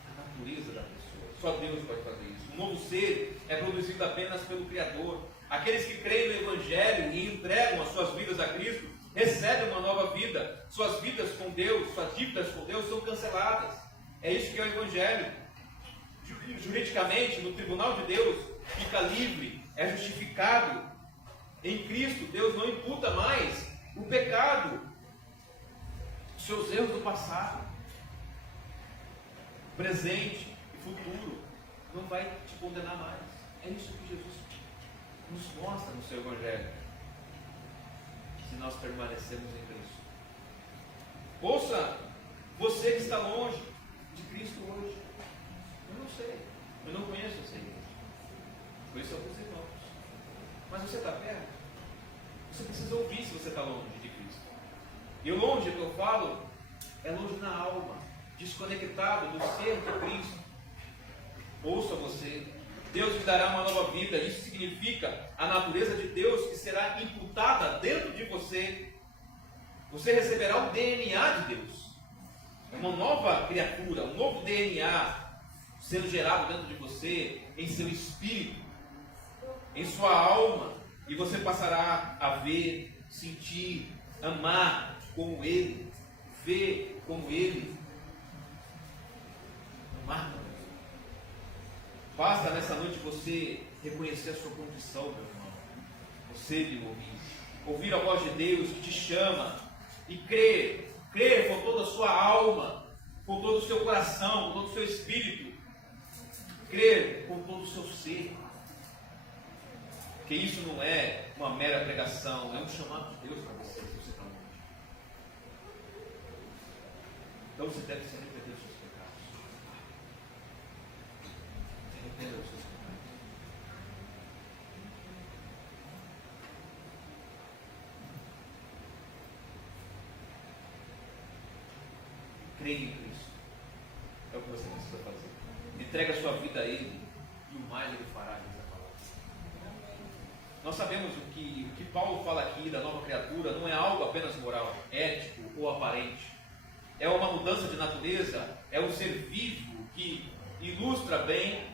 A natureza da pessoa. Só Deus pode fazer isso. Um novo ser é produzido apenas pelo Criador. Aqueles que creem no Evangelho e entregam as suas vidas a Cristo, recebem uma nova vida. Suas vidas com Deus, suas dívidas com Deus são canceladas. É isso que é o Evangelho. Juridicamente, no tribunal de Deus, fica livre, é justificado. Em Cristo, Deus não imputa mais o pecado, os seus erros do passado, presente e futuro. Não vai te condenar mais. É isso que Jesus nos mostra no seu Evangelho. Se nós permanecemos em Cristo. Ouça, você que está longe de Cristo hoje. Eu não sei. Eu não conheço essa igreja. Conheço alguns irmãos. Mas você está perto? Você precisa ouvir se você está longe de Cristo. E o longe que eu falo é longe na alma, desconectado do ser de Cristo. Ouça você. Deus lhe dará uma nova vida. Isso significa a natureza de Deus que será imputada dentro de você. Você receberá o DNA de Deus. É uma nova criatura, um novo DNA sendo gerado dentro de você, em seu espírito, em sua alma. E você passará a ver, sentir, amar como Ele, ver como Ele, amar como Ele. Basta nessa noite você reconhecer a sua condição, meu irmão. Você me ouvir a voz de Deus que te chama e crer com toda a sua alma, com todo o seu coração, com todo o seu espírito, crer com todo o seu ser. Porque isso não é uma mera pregação, é um chamado de Deus para você, se você está longe. Então você deve se arrepender dos seus pecados. Se arrependa dos seus pecados. Creia em Cristo. É o que você precisa fazer. Entrega a sua vida a Ele e o mais Ele fará, diz a palavra. Nós sabemos o que Paulo fala aqui da nova criatura não é algo apenas moral, ético ou aparente. É uma mudança de natureza, é um ser vivo que ilustra bem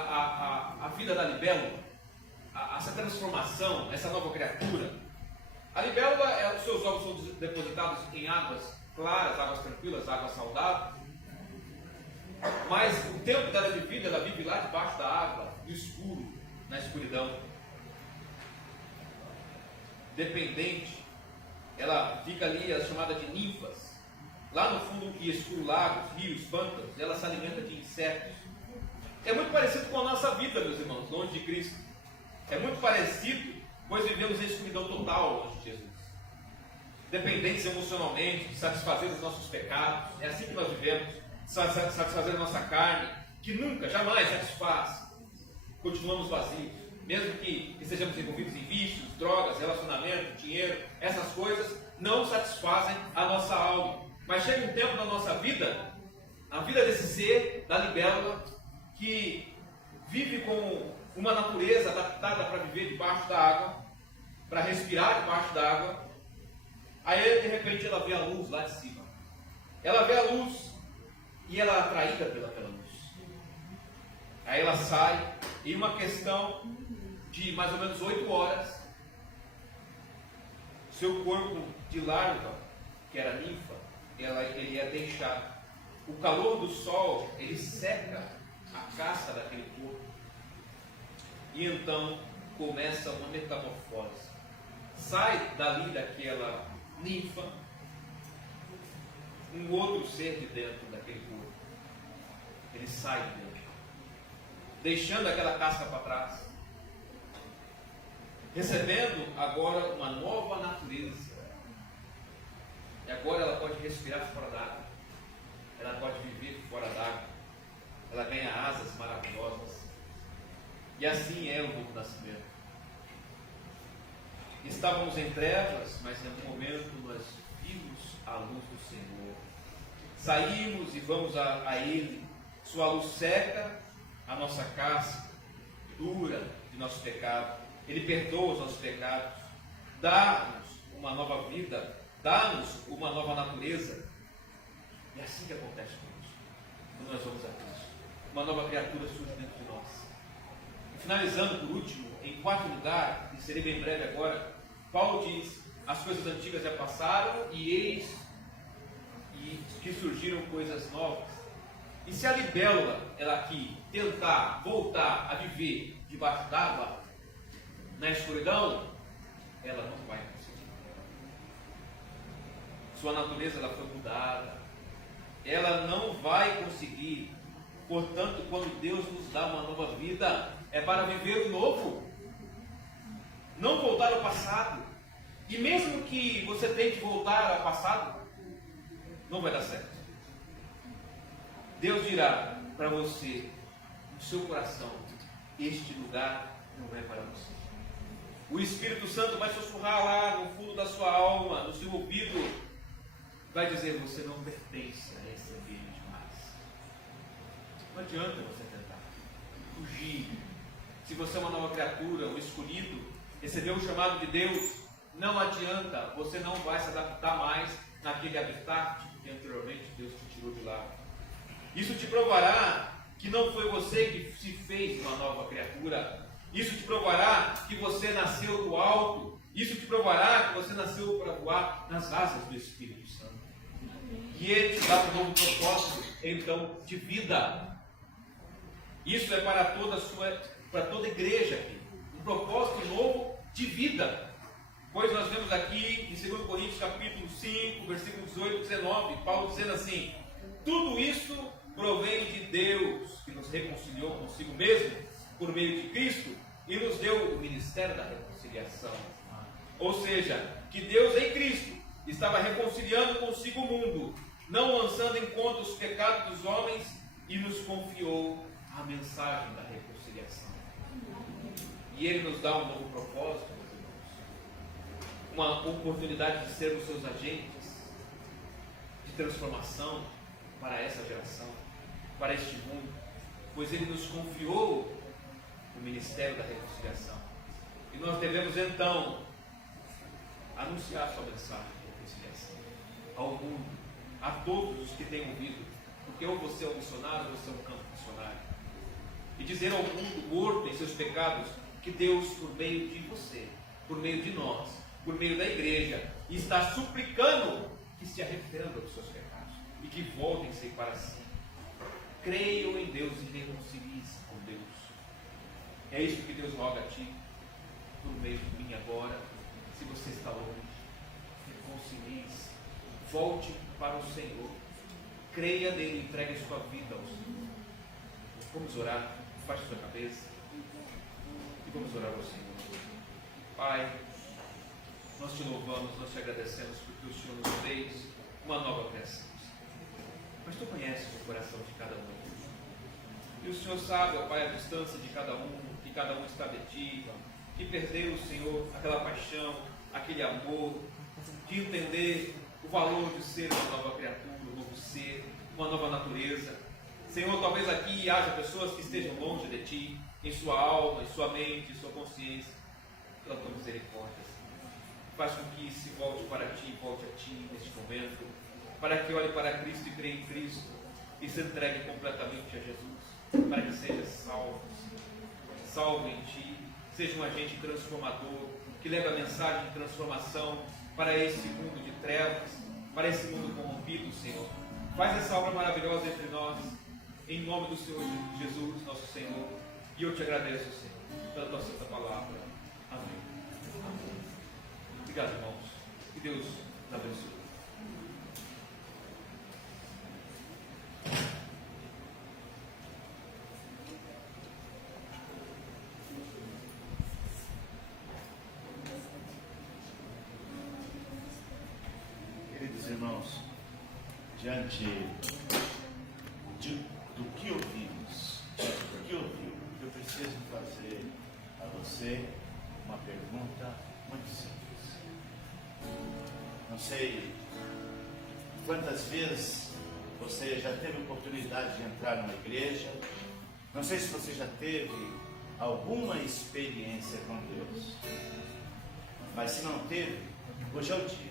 a vida da libélula, essa transformação, essa nova criatura. A libélula, os seus ovos são depositados em águas claras, águas tranquilas, águas saudáveis. Mas o tempo dela de vida, ela vive lá debaixo da água, no escuro, na escuridão. Dependente, ela fica ali, é chamada de ninfas. Lá no fundo que escuro, lagos, rios, pântanos, ela se alimenta de insetos. É muito parecido com a nossa vida, meus irmãos, longe de Cristo. É muito parecido, pois vivemos em escuridão total longe de Jesus. Dependentes emocionalmente, de satisfazer os nossos pecados. É assim que nós vivemos. Satisfazer a nossa carne, que nunca, jamais satisfaz. Continuamos vazios, mesmo que estejamos envolvidos em vícios, drogas, relacionamento, dinheiro, essas coisas não satisfazem a nossa alma. Mas chega um tempo na nossa vida, a vida desse ser, da libélula, que vive com uma natureza adaptada para viver debaixo da água, para respirar debaixo da água. Aí de repente ela vê a luz lá de cima. Ela vê a luz e ela é atraída pela luz. Aí ela sai, em uma questão de mais ou menos 8 horas, seu corpo de larva, que era ninfa, ele ia deixar. O calor do sol, ele seca a casca daquele corpo. E então começa uma metamorfose. Sai dali daquela ninfa um outro ser de dentro daquele corpo. Ele sai de dentro, deixando aquela casca para trás, recebendo agora uma nova natureza. E agora ela pode respirar fora d'água, ela pode viver fora d'água, ela ganha asas maravilhosas. E assim é o novo nascimento. Estávamos em trevas, mas em algum momento nós vimos a luz do Senhor. Saímos e vamos a Ele. Sua luz seca a nossa casca dura de nosso pecado. Ele perdoa os nossos pecados, dá-nos uma nova vida, dá-nos uma nova natureza. E é assim que acontece conosco, quando nós vamos a Cristo. Uma nova criatura surge dentro de nós. E finalizando por último, em 4 lugares, e serei bem breve agora, Paulo diz: as coisas antigas já passaram e eis que surgiram coisas novas. E se a libélula, ela aqui, tentar voltar a viver debaixo d'água, na escuridão, ela não vai conseguir. Sua natureza ela foi mudada. Ela não vai conseguir. Portanto, quando Deus nos dá uma nova vida, é para viver o novo. Não voltar ao passado. E mesmo que você tente voltar ao passado, não vai dar certo. Deus dirá para você, no seu coração, este lugar não é para você. O Espírito Santo vai sussurrar lá no fundo da sua alma, no seu ouvido, vai dizer: você não pertence a esse ambiente mais. Não adianta você tentar fugir. Se você é uma nova criatura, um escolhido, recebeu o chamado de Deus, não adianta, você não vai se adaptar mais naquele habitat que anteriormente Deus te tirou de lá. Isso te provará que não foi você que se fez uma nova criatura. Isso te provará que você nasceu do alto. Isso te provará que você nasceu para voar nas asas do Espírito Santo. E Ele te dá um novo propósito, então, de vida. Isso é para toda igreja aqui. Um propósito novo de vida. Pois nós vemos aqui em 2 Coríntios capítulo 5, versículo 18 e 19, Paulo dizendo assim: tudo isso provém de Deus, que nos reconciliou consigo mesmo, por meio de Cristo, e nos deu o ministério da reconciliação. Ou seja, que Deus em Cristo estava reconciliando consigo o mundo, não lançando em conta os pecados dos homens, e nos confiou a mensagem da reconciliação. E Ele nos dá um novo propósito, meus irmãos. Uma oportunidade de sermos seus agentes de transformação para essa geração, para este mundo, pois Ele nos confiou o ministério da reconciliação. E nós devemos então anunciar sua mensagem de reconciliação ao mundo, a todos os que têm ouvido, porque ou você é um missionário ou você é um campo missionário, e dizer ao mundo morto em seus pecados que Deus, por meio de você, por meio de nós, por meio da igreja, está suplicando que se arrependam dos seus pecados e que voltem-se para si. Creiam em Deus e reconciliem-se com Deus. É isso que Deus roga a ti, por meio de mim agora. Se você está longe, reconcilie-se, volte para o Senhor, creia nele, entregue a sua vida ao Senhor. Vamos orar, baixe sua cabeça e vamos orar ao Senhor. Pai, nós te louvamos, nós te agradecemos porque o Senhor nos fez uma nova criação. Mas tu conheces o coração de cada um. E o Senhor sabe, ó Pai, a distância de cada um, que cada um está de ti, que perdeu, Senhor, aquela paixão, aquele amor, de entender o valor de ser uma nova criatura, um novo ser, uma nova natureza. Senhor, talvez aqui haja pessoas que estejam longe de ti, em sua alma, em sua mente, em sua consciência. Pela tua misericórdia, Senhor. Faz com que se volte para ti, volte a ti neste momento, para que olhe para Cristo e creia em Cristo e se entregue completamente a Jesus, para que seja salvo, salvo em ti, seja um agente transformador, que leve a mensagem de transformação para esse mundo de trevas, para esse mundo corrompido, Senhor. Faz essa obra maravilhosa entre nós, em nome do Senhor Jesus, nosso Senhor. E eu te agradeço, Senhor, pela tua santa palavra. Amém. Amém. Obrigado, irmãos. Que Deus nos abençoe. Queridos irmãos, diante do que ouvimos, eu preciso fazer a você uma pergunta muito simples. Não sei quantas vezes você já teve oportunidade de entrar numa igreja, não sei se você já teve alguma experiência com Deus, mas se não teve, hoje é o dia.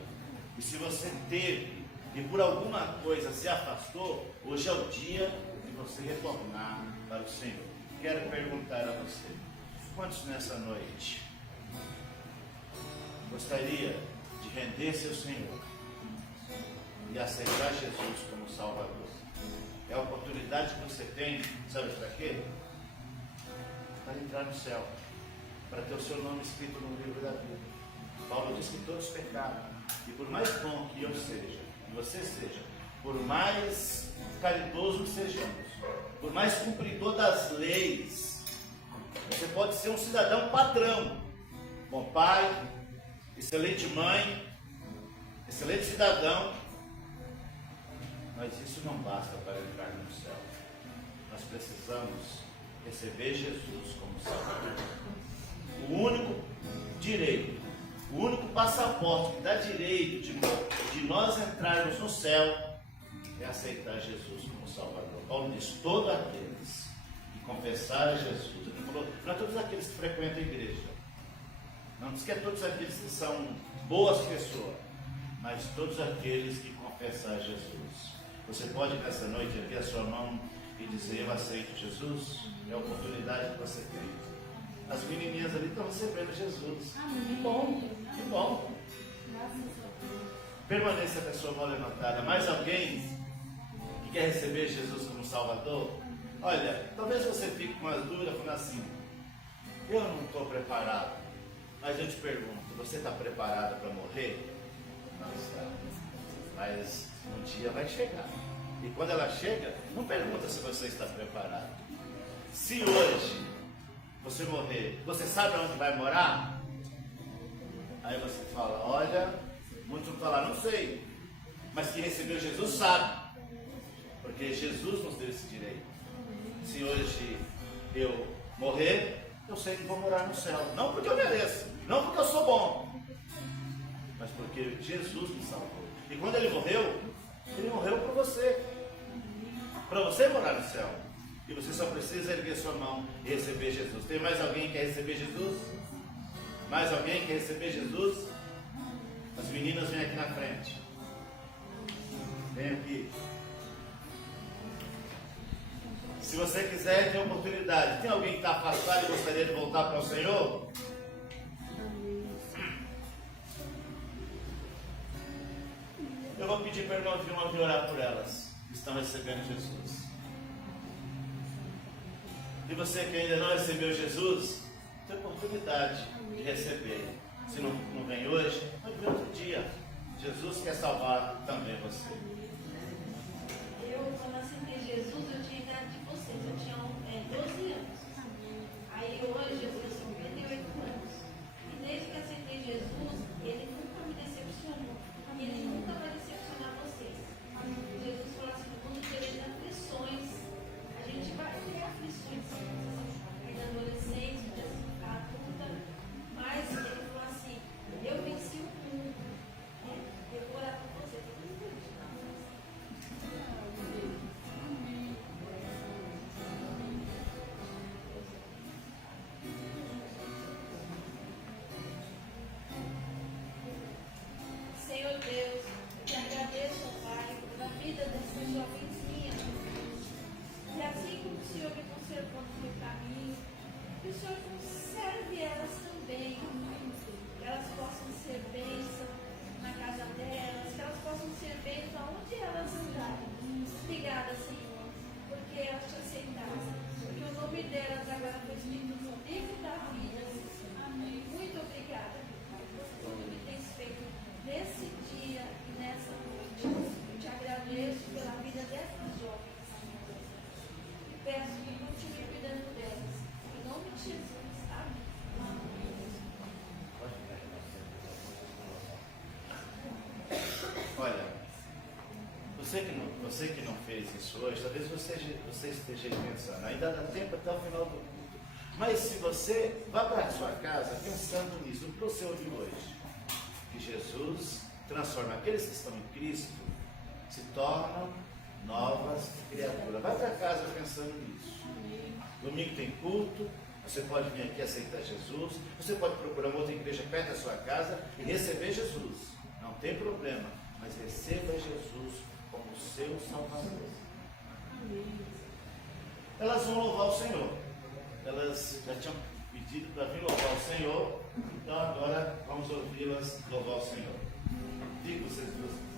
E se você teve e por alguma coisa se afastou, hoje é o dia de você retornar para o Senhor. Quero perguntar a você, quantos nessa noite gostaria de render-se ao Senhor e aceitar Jesus como Salvador? É a oportunidade que você tem, sabe para quê? Para entrar no céu, para ter o seu nome escrito no livro da vida. Paulo diz que todos pecaram, e por mais bom que eu seja, que você seja, por mais caridoso que sejamos, por mais cumpridor das leis, você pode ser um cidadão padrão, bom pai, excelente mãe, excelente cidadão, mas isso não basta para entrar no céu. Nós precisamos receber Jesus como Salvador. O único direito, o único passaporte que dá direito de nós entrarmos no céu é aceitar Jesus como Salvador. Paulo diz, todos aqueles que confessarem Jesus, ele falou, não é todos aqueles que frequentam a igreja, não diz que é todos aqueles que são boas pessoas, mas todos aqueles que confessarem Jesus. Você pode nessa noite erguer a sua mão e dizer, eu aceito Jesus? É a oportunidade que você tem. As menininhas ali estão recebendo Jesus. Que bom, que bom. Permaneça com a sua mão levantada. Mais alguém que quer receber Jesus como Salvador? Olha, talvez você fique com as dúvidas, falando assim, eu não estou preparado. Mas eu te pergunto, você está preparado para morrer? Não está. Mas um dia vai chegar. E quando ela chega, não pergunta se você está preparado. Se hoje você morrer, você sabe onde vai morar? Aí você fala, olha, muitos vão falar, não sei. Mas quem recebeu Jesus sabe. Porque Jesus nos deu esse direito. Se hoje eu morrer, eu sei que vou morar no céu. Não porque eu mereço, não porque eu sou bom, mas porque Jesus me salvou. E quando ele morreu por você. Para você morar no céu. E você só precisa erguer sua mão e receber Jesus. Tem mais alguém que quer receber Jesus? Mais alguém que quer receber Jesus? As meninas vêm aqui na frente. Vem aqui. Se você quiser, tem oportunidade. Tem alguém que está afastado e gostaria de voltar para o Senhor? Eu vou pedir para o irmão vir orar por elas que estão recebendo Jesus. E você que ainda não recebeu Jesus, tem oportunidade de receber. Se não vem hoje, vai vir outro dia. Jesus quer salvar também você. Eu, quando aceitei Jesus, eu tinha a idade de vocês. Eu tinha 12 anos. Aí hoje eu tenho 58 anos. E desde que aceitei Jesus, ele nunca me decepcionou. E ele nunca vai decepcionar vocês. Jesus falou assim, no mundo teremos aflições. A gente vai ter aflições. Ainda adolescente, adulta. Mas ele falou assim, eu venci o mundo. Eu vou orar por você. Senhor Deus, eu te agradeço, Pai, pela vida dessas jovens minhas. E assim como o Senhor me conservou no meu caminho, que o Senhor conserve elas também. Que elas possam ser bênção na casa delas, que elas possam ser bênção onde elas andarem. Obrigada, Senhor, porque elas te aceitaram. Porque o nome delas agora foi escrito no livro da vida. Amém. Muito obrigada, Pai, por tudo que tens feito nesse dia e nessa noite. Eu te agradeço pela vida dessas jovens. E peço que continue cuidando delas. Em nome de Jesus. Amém. Olha, você que não fez isso hoje, talvez você esteja pensando, ainda dá tempo até o final do culto. Mas se você vá para a sua casa pensando nisso, no que você ouviu hoje, que Jesus transforma aqueles que estão em Cristo, se tornam novas criaturas. Vai para casa pensando nisso. Domingo tem culto, você pode vir aqui aceitar Jesus, você pode procurar uma outra igreja perto da sua casa e receber Jesus. Não tem problema, mas receba Jesus como seu Salvador. Elas vão louvar o Senhor. Elas já tinham pedido para vir louvar o Senhor, então agora vamos ouvi-las louvar o Senhor. Diga vocês duas.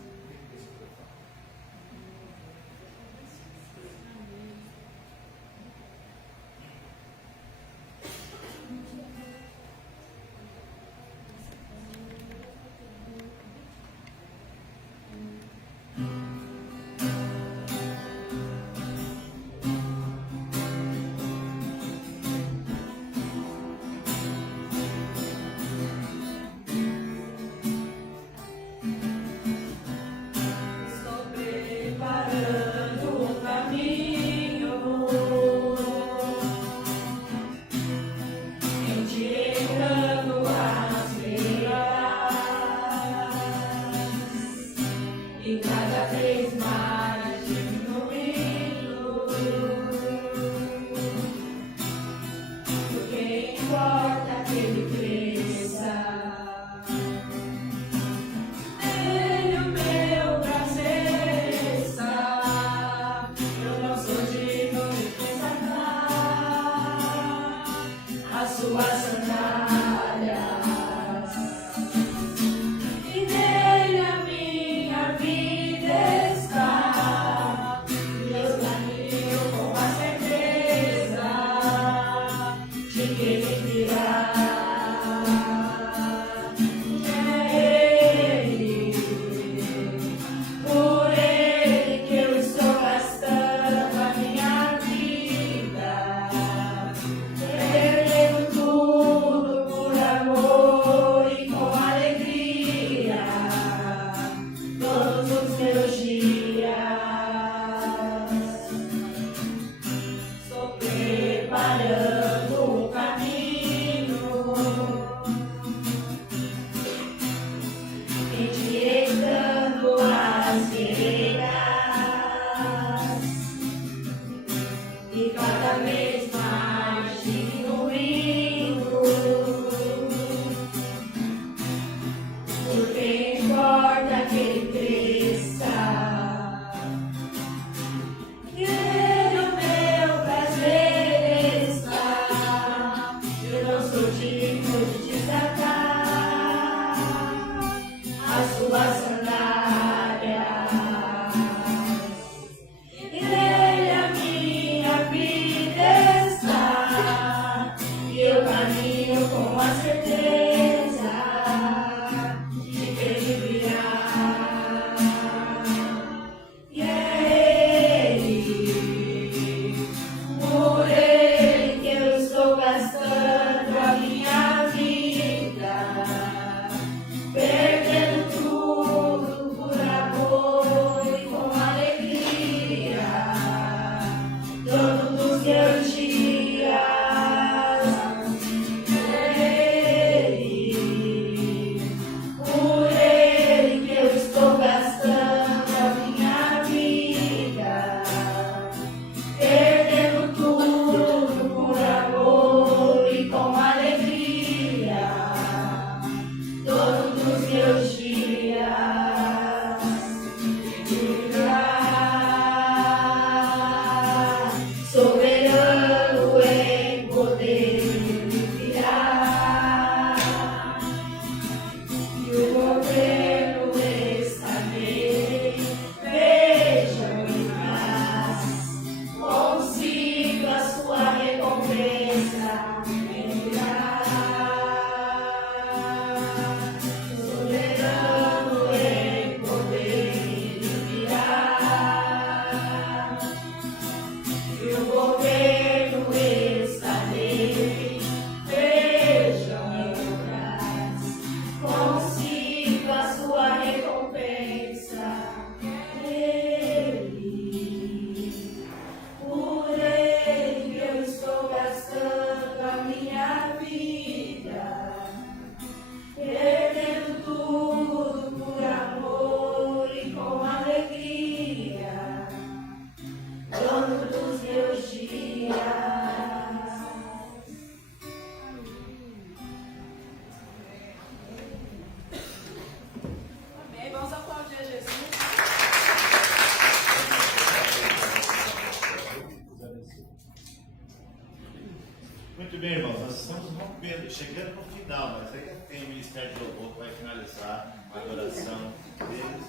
Ministério de Louvor vai finalizar a adoração deles.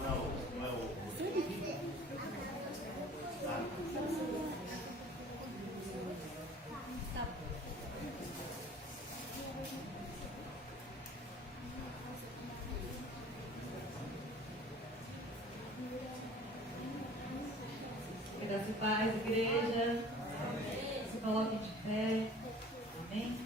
Não é o. Graça e paz, igreja. Se coloquem de pé. Amém?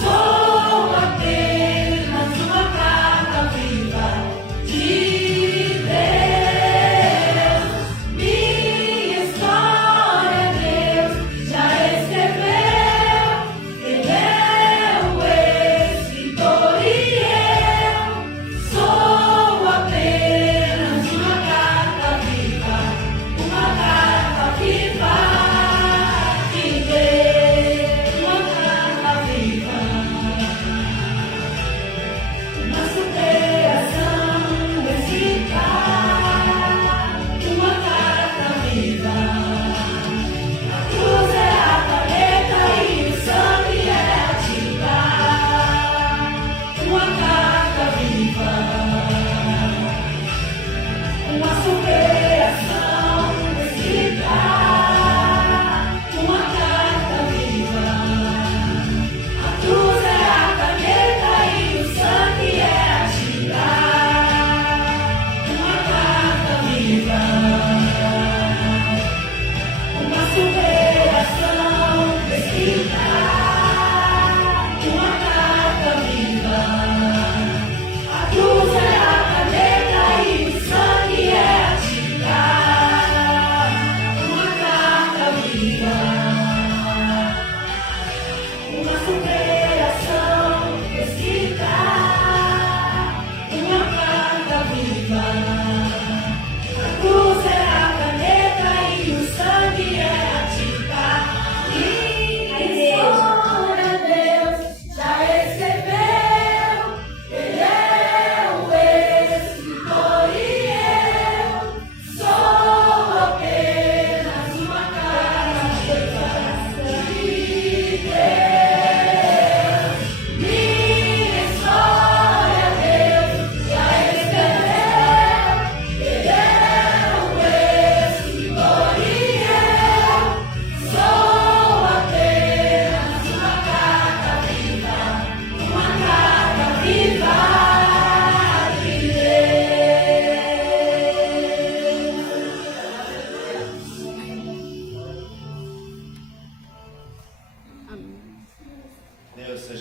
Sou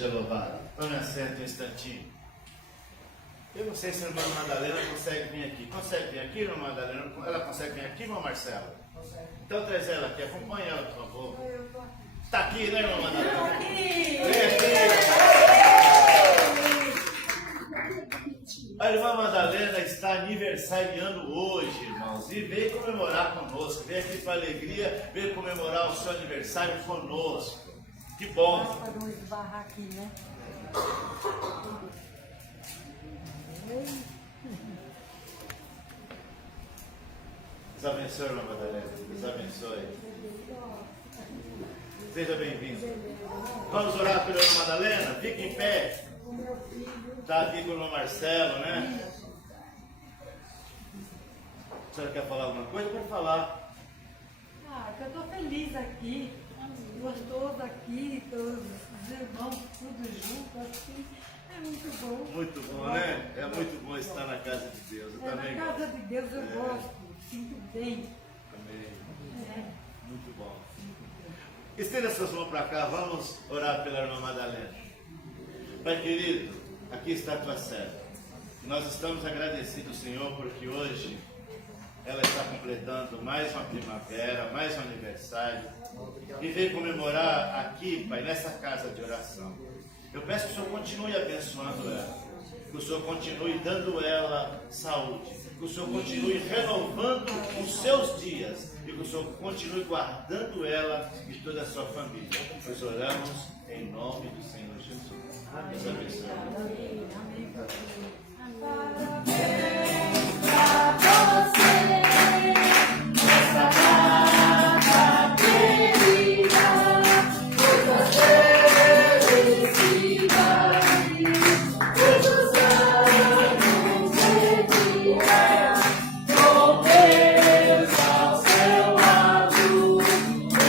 seja louvado. Tome assento um instantinho. Eu não sei se a irmã Madalena consegue vir aqui. Consegue vir aqui, irmã Madalena? Ela consegue vir aqui, irmão Marcelo? Consegue. Então traz ela aqui, acompanha ela, por favor. Está aqui, né, irmã Madalena? A irmã Madalena está aniversariando hoje, irmãos, e veio comemorar conosco. Veio aqui com alegria, veio comemorar o seu aniversário conosco. Que bom! Para não esbarrar aqui, né? Deus abençoe, irmã Madalena. Deus abençoe. Seja bem-vindo. Vamos orar pela irmã Madalena? Fique em pé. Está aqui com o irmão Marcelo, né? A senhora quer falar alguma coisa? Pode falar. Que eu estou feliz aqui, gostoso aqui, todos os irmãos, tudo junto, assim, é muito bom. Muito bom, né? É muito bom estar na casa de Deus. Eu também Na gosto. casa de Deus eu gosto, sinto bem. Amém. Muito bom. Estenda suas mãos para cá, vamos orar pela irmã Madalena. Pai querido, aqui está a tua serva. Nós estamos agradecidos, Senhor, porque hoje ela está completando mais uma primavera, mais um aniversário, e veio comemorar aqui, Pai, nessa casa de oração. Eu peço que o Senhor continue abençoando ela, que o Senhor continue dando ela saúde, que o Senhor continue renovando os seus dias, e que o Senhor continue guardando ela e toda a sua família. Nós oramos em nome do Senhor Jesus. Deus abençoe. Amém, amém. Parabéns pra você, nessa data querida, muitas felicidades, muitos anos de vida, com Deus ao seu lado,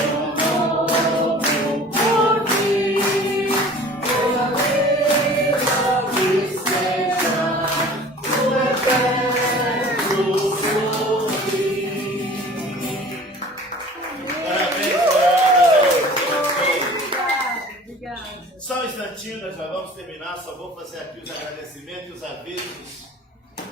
um novo porvir, toda vida que seja o eterno sorrir. Parabéns, Obrigada. só um instantinho, nós já vamos terminar. Só vou fazer aqui os agradecimentos e os avisos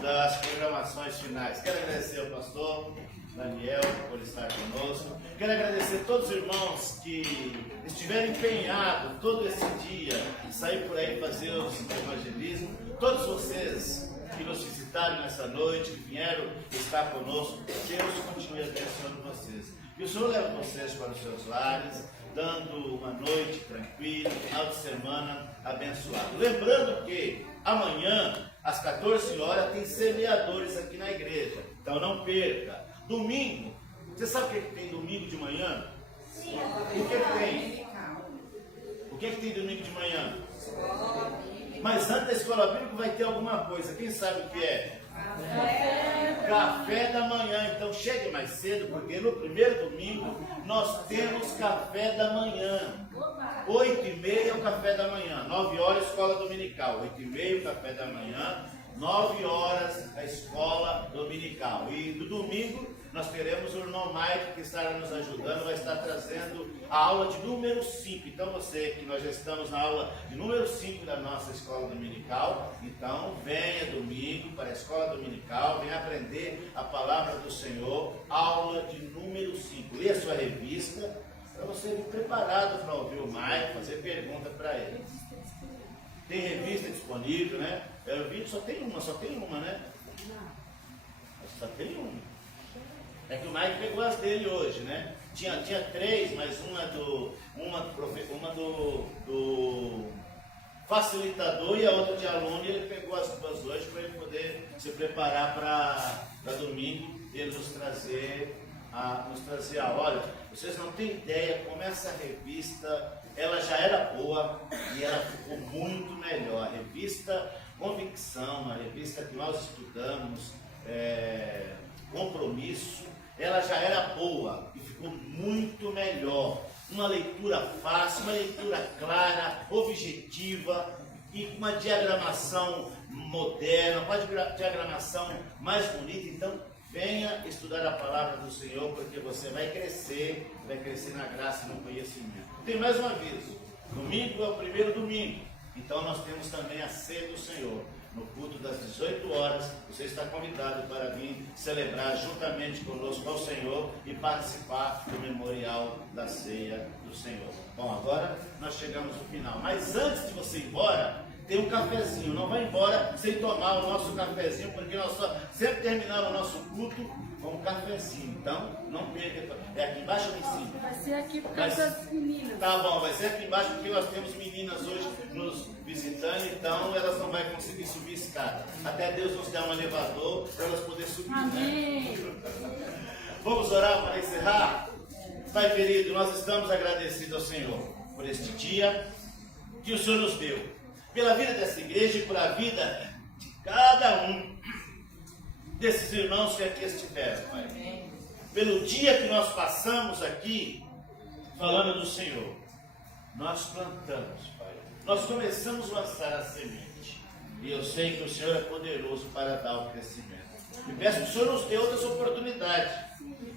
das programações finais. Quero agradecer ao pastor Daniel por estar conosco. Quero agradecer a todos os irmãos que estiveram empenhados todo esse dia em sair por aí fazer o evangelismo. Todos vocês que nos visitaram nessa noite, que vieram estar conosco, Deus continue abençoando vocês. Que o Senhor leve vocês para os seus lares, dando uma noite tranquila, final de semana abençoado. Lembrando que amanhã, às 14 horas, tem semeadores aqui na igreja. Então não perca. Domingo, você sabe o que tem domingo de manhã? Sim. O que tem? O que tem domingo de manhã? Mas antes da escola bíblica vai ter alguma coisa. Quem sabe o que é? Café da manhã. Então chegue mais cedo, porque no primeiro domingo nós temos café da manhã. 8h30 é o café da manhã. 9 horas escola dominical. 8h30 o café da manhã. 9 horas a escola dominical. E no domingo nós teremos o irmão Mike que estará nos ajudando, vai estar trazendo a aula de número 5. Então você, que nós já estamos na aula de número 5 da nossa escola dominical, então venha domingo para a escola dominical, venha aprender a palavra do Senhor, aula de número 5. Leia a sua revista para você vir preparado para ouvir o Mike, fazer pergunta para ele. Tem revista disponível, né? Eu vi que só tem uma, né? Só tem uma. É que o Mike pegou as dele hoje, né? Tinha 3, mas uma do facilitador e a outra de aluno, e ele pegou as duas hoje para ele poder se preparar para domingo ele nos trazer a. Olha, vocês não têm ideia como essa revista, ela já era boa e ela ficou muito melhor. A revista Convicção, uma revista que nós estudamos, Compromisso, ela já era boa e ficou muito melhor. Uma leitura fácil, uma leitura clara, objetiva e com uma diagramação moderna, uma diagramação mais bonita. Então, venha estudar a palavra do Senhor, porque você vai crescer na graça e no conhecimento. Tem mais um aviso. Domingo é o primeiro domingo. Então nós temos também a ceia do Senhor. No culto das 18 horas, você está convidado para vir celebrar juntamente conosco ao Senhor e participar do memorial da ceia do Senhor. Bom, agora nós chegamos no final. Mas antes de você ir embora, tem um cafezinho. Não vai embora sem tomar o nosso cafezinho, porque nós só sempre terminamos o nosso culto com um cafezinho. Então, não perca. É aqui embaixo ou em cima? Vai ser aqui por causa das meninas. Tá bom, vai ser aqui embaixo porque nós temos meninas hoje nos visitando, então elas não vão conseguir subir a escada. Até Deus nos dê um elevador para elas poderem subir. Amém. Né? Vamos orar para encerrar? Pai querido, nós estamos agradecidos ao Senhor por este dia que o Senhor nos deu, pela vida dessa igreja e pela vida de cada um desses irmãos que aqui estiveram, Pai. Pelo dia que nós passamos aqui falando do Senhor, nós plantamos, Pai. Nós começamos a lançar a semente. E eu sei que o Senhor é poderoso para dar o crescimento. E peço que o Senhor nos dê outras oportunidades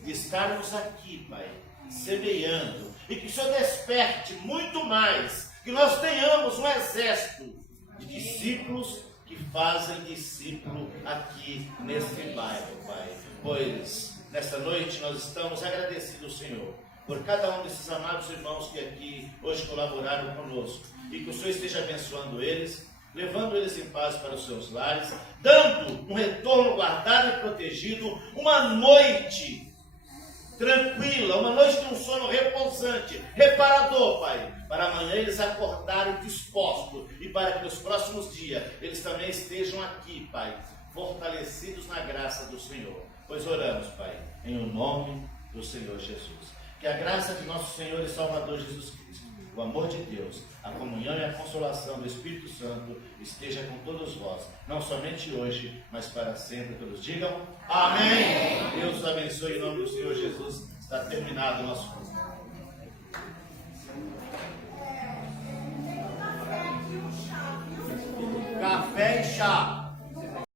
de estarmos aqui, Pai, semeando. E que o Senhor desperte muito mais. Que nós tenhamos um exército de discípulos que fazem discípulo aqui neste bairro, Pai. Pois nesta noite nós estamos agradecidos ao Senhor por cada um desses amados irmãos que aqui hoje colaboraram conosco. E que o Senhor esteja abençoando eles, levando eles em paz para os seus lares, dando um retorno guardado e protegido, uma noite tranquila, uma noite de um sono repousante, reparador, Pai, para amanhã eles acordarem dispostos e para que nos próximos dias eles também estejam aqui, Pai, fortalecidos na graça do Senhor. Pois oramos, Pai, em o nome do Senhor Jesus. Que a graça de nosso Senhor e Salvador Jesus Cristo, o amor de Deus, a comunhão e a consolação do Espírito Santo esteja com todos vós, não somente hoje, mas para sempre. Todos digam amém. Deus abençoe em nome do Senhor Jesus. Está terminado o nosso culto. Café e chá.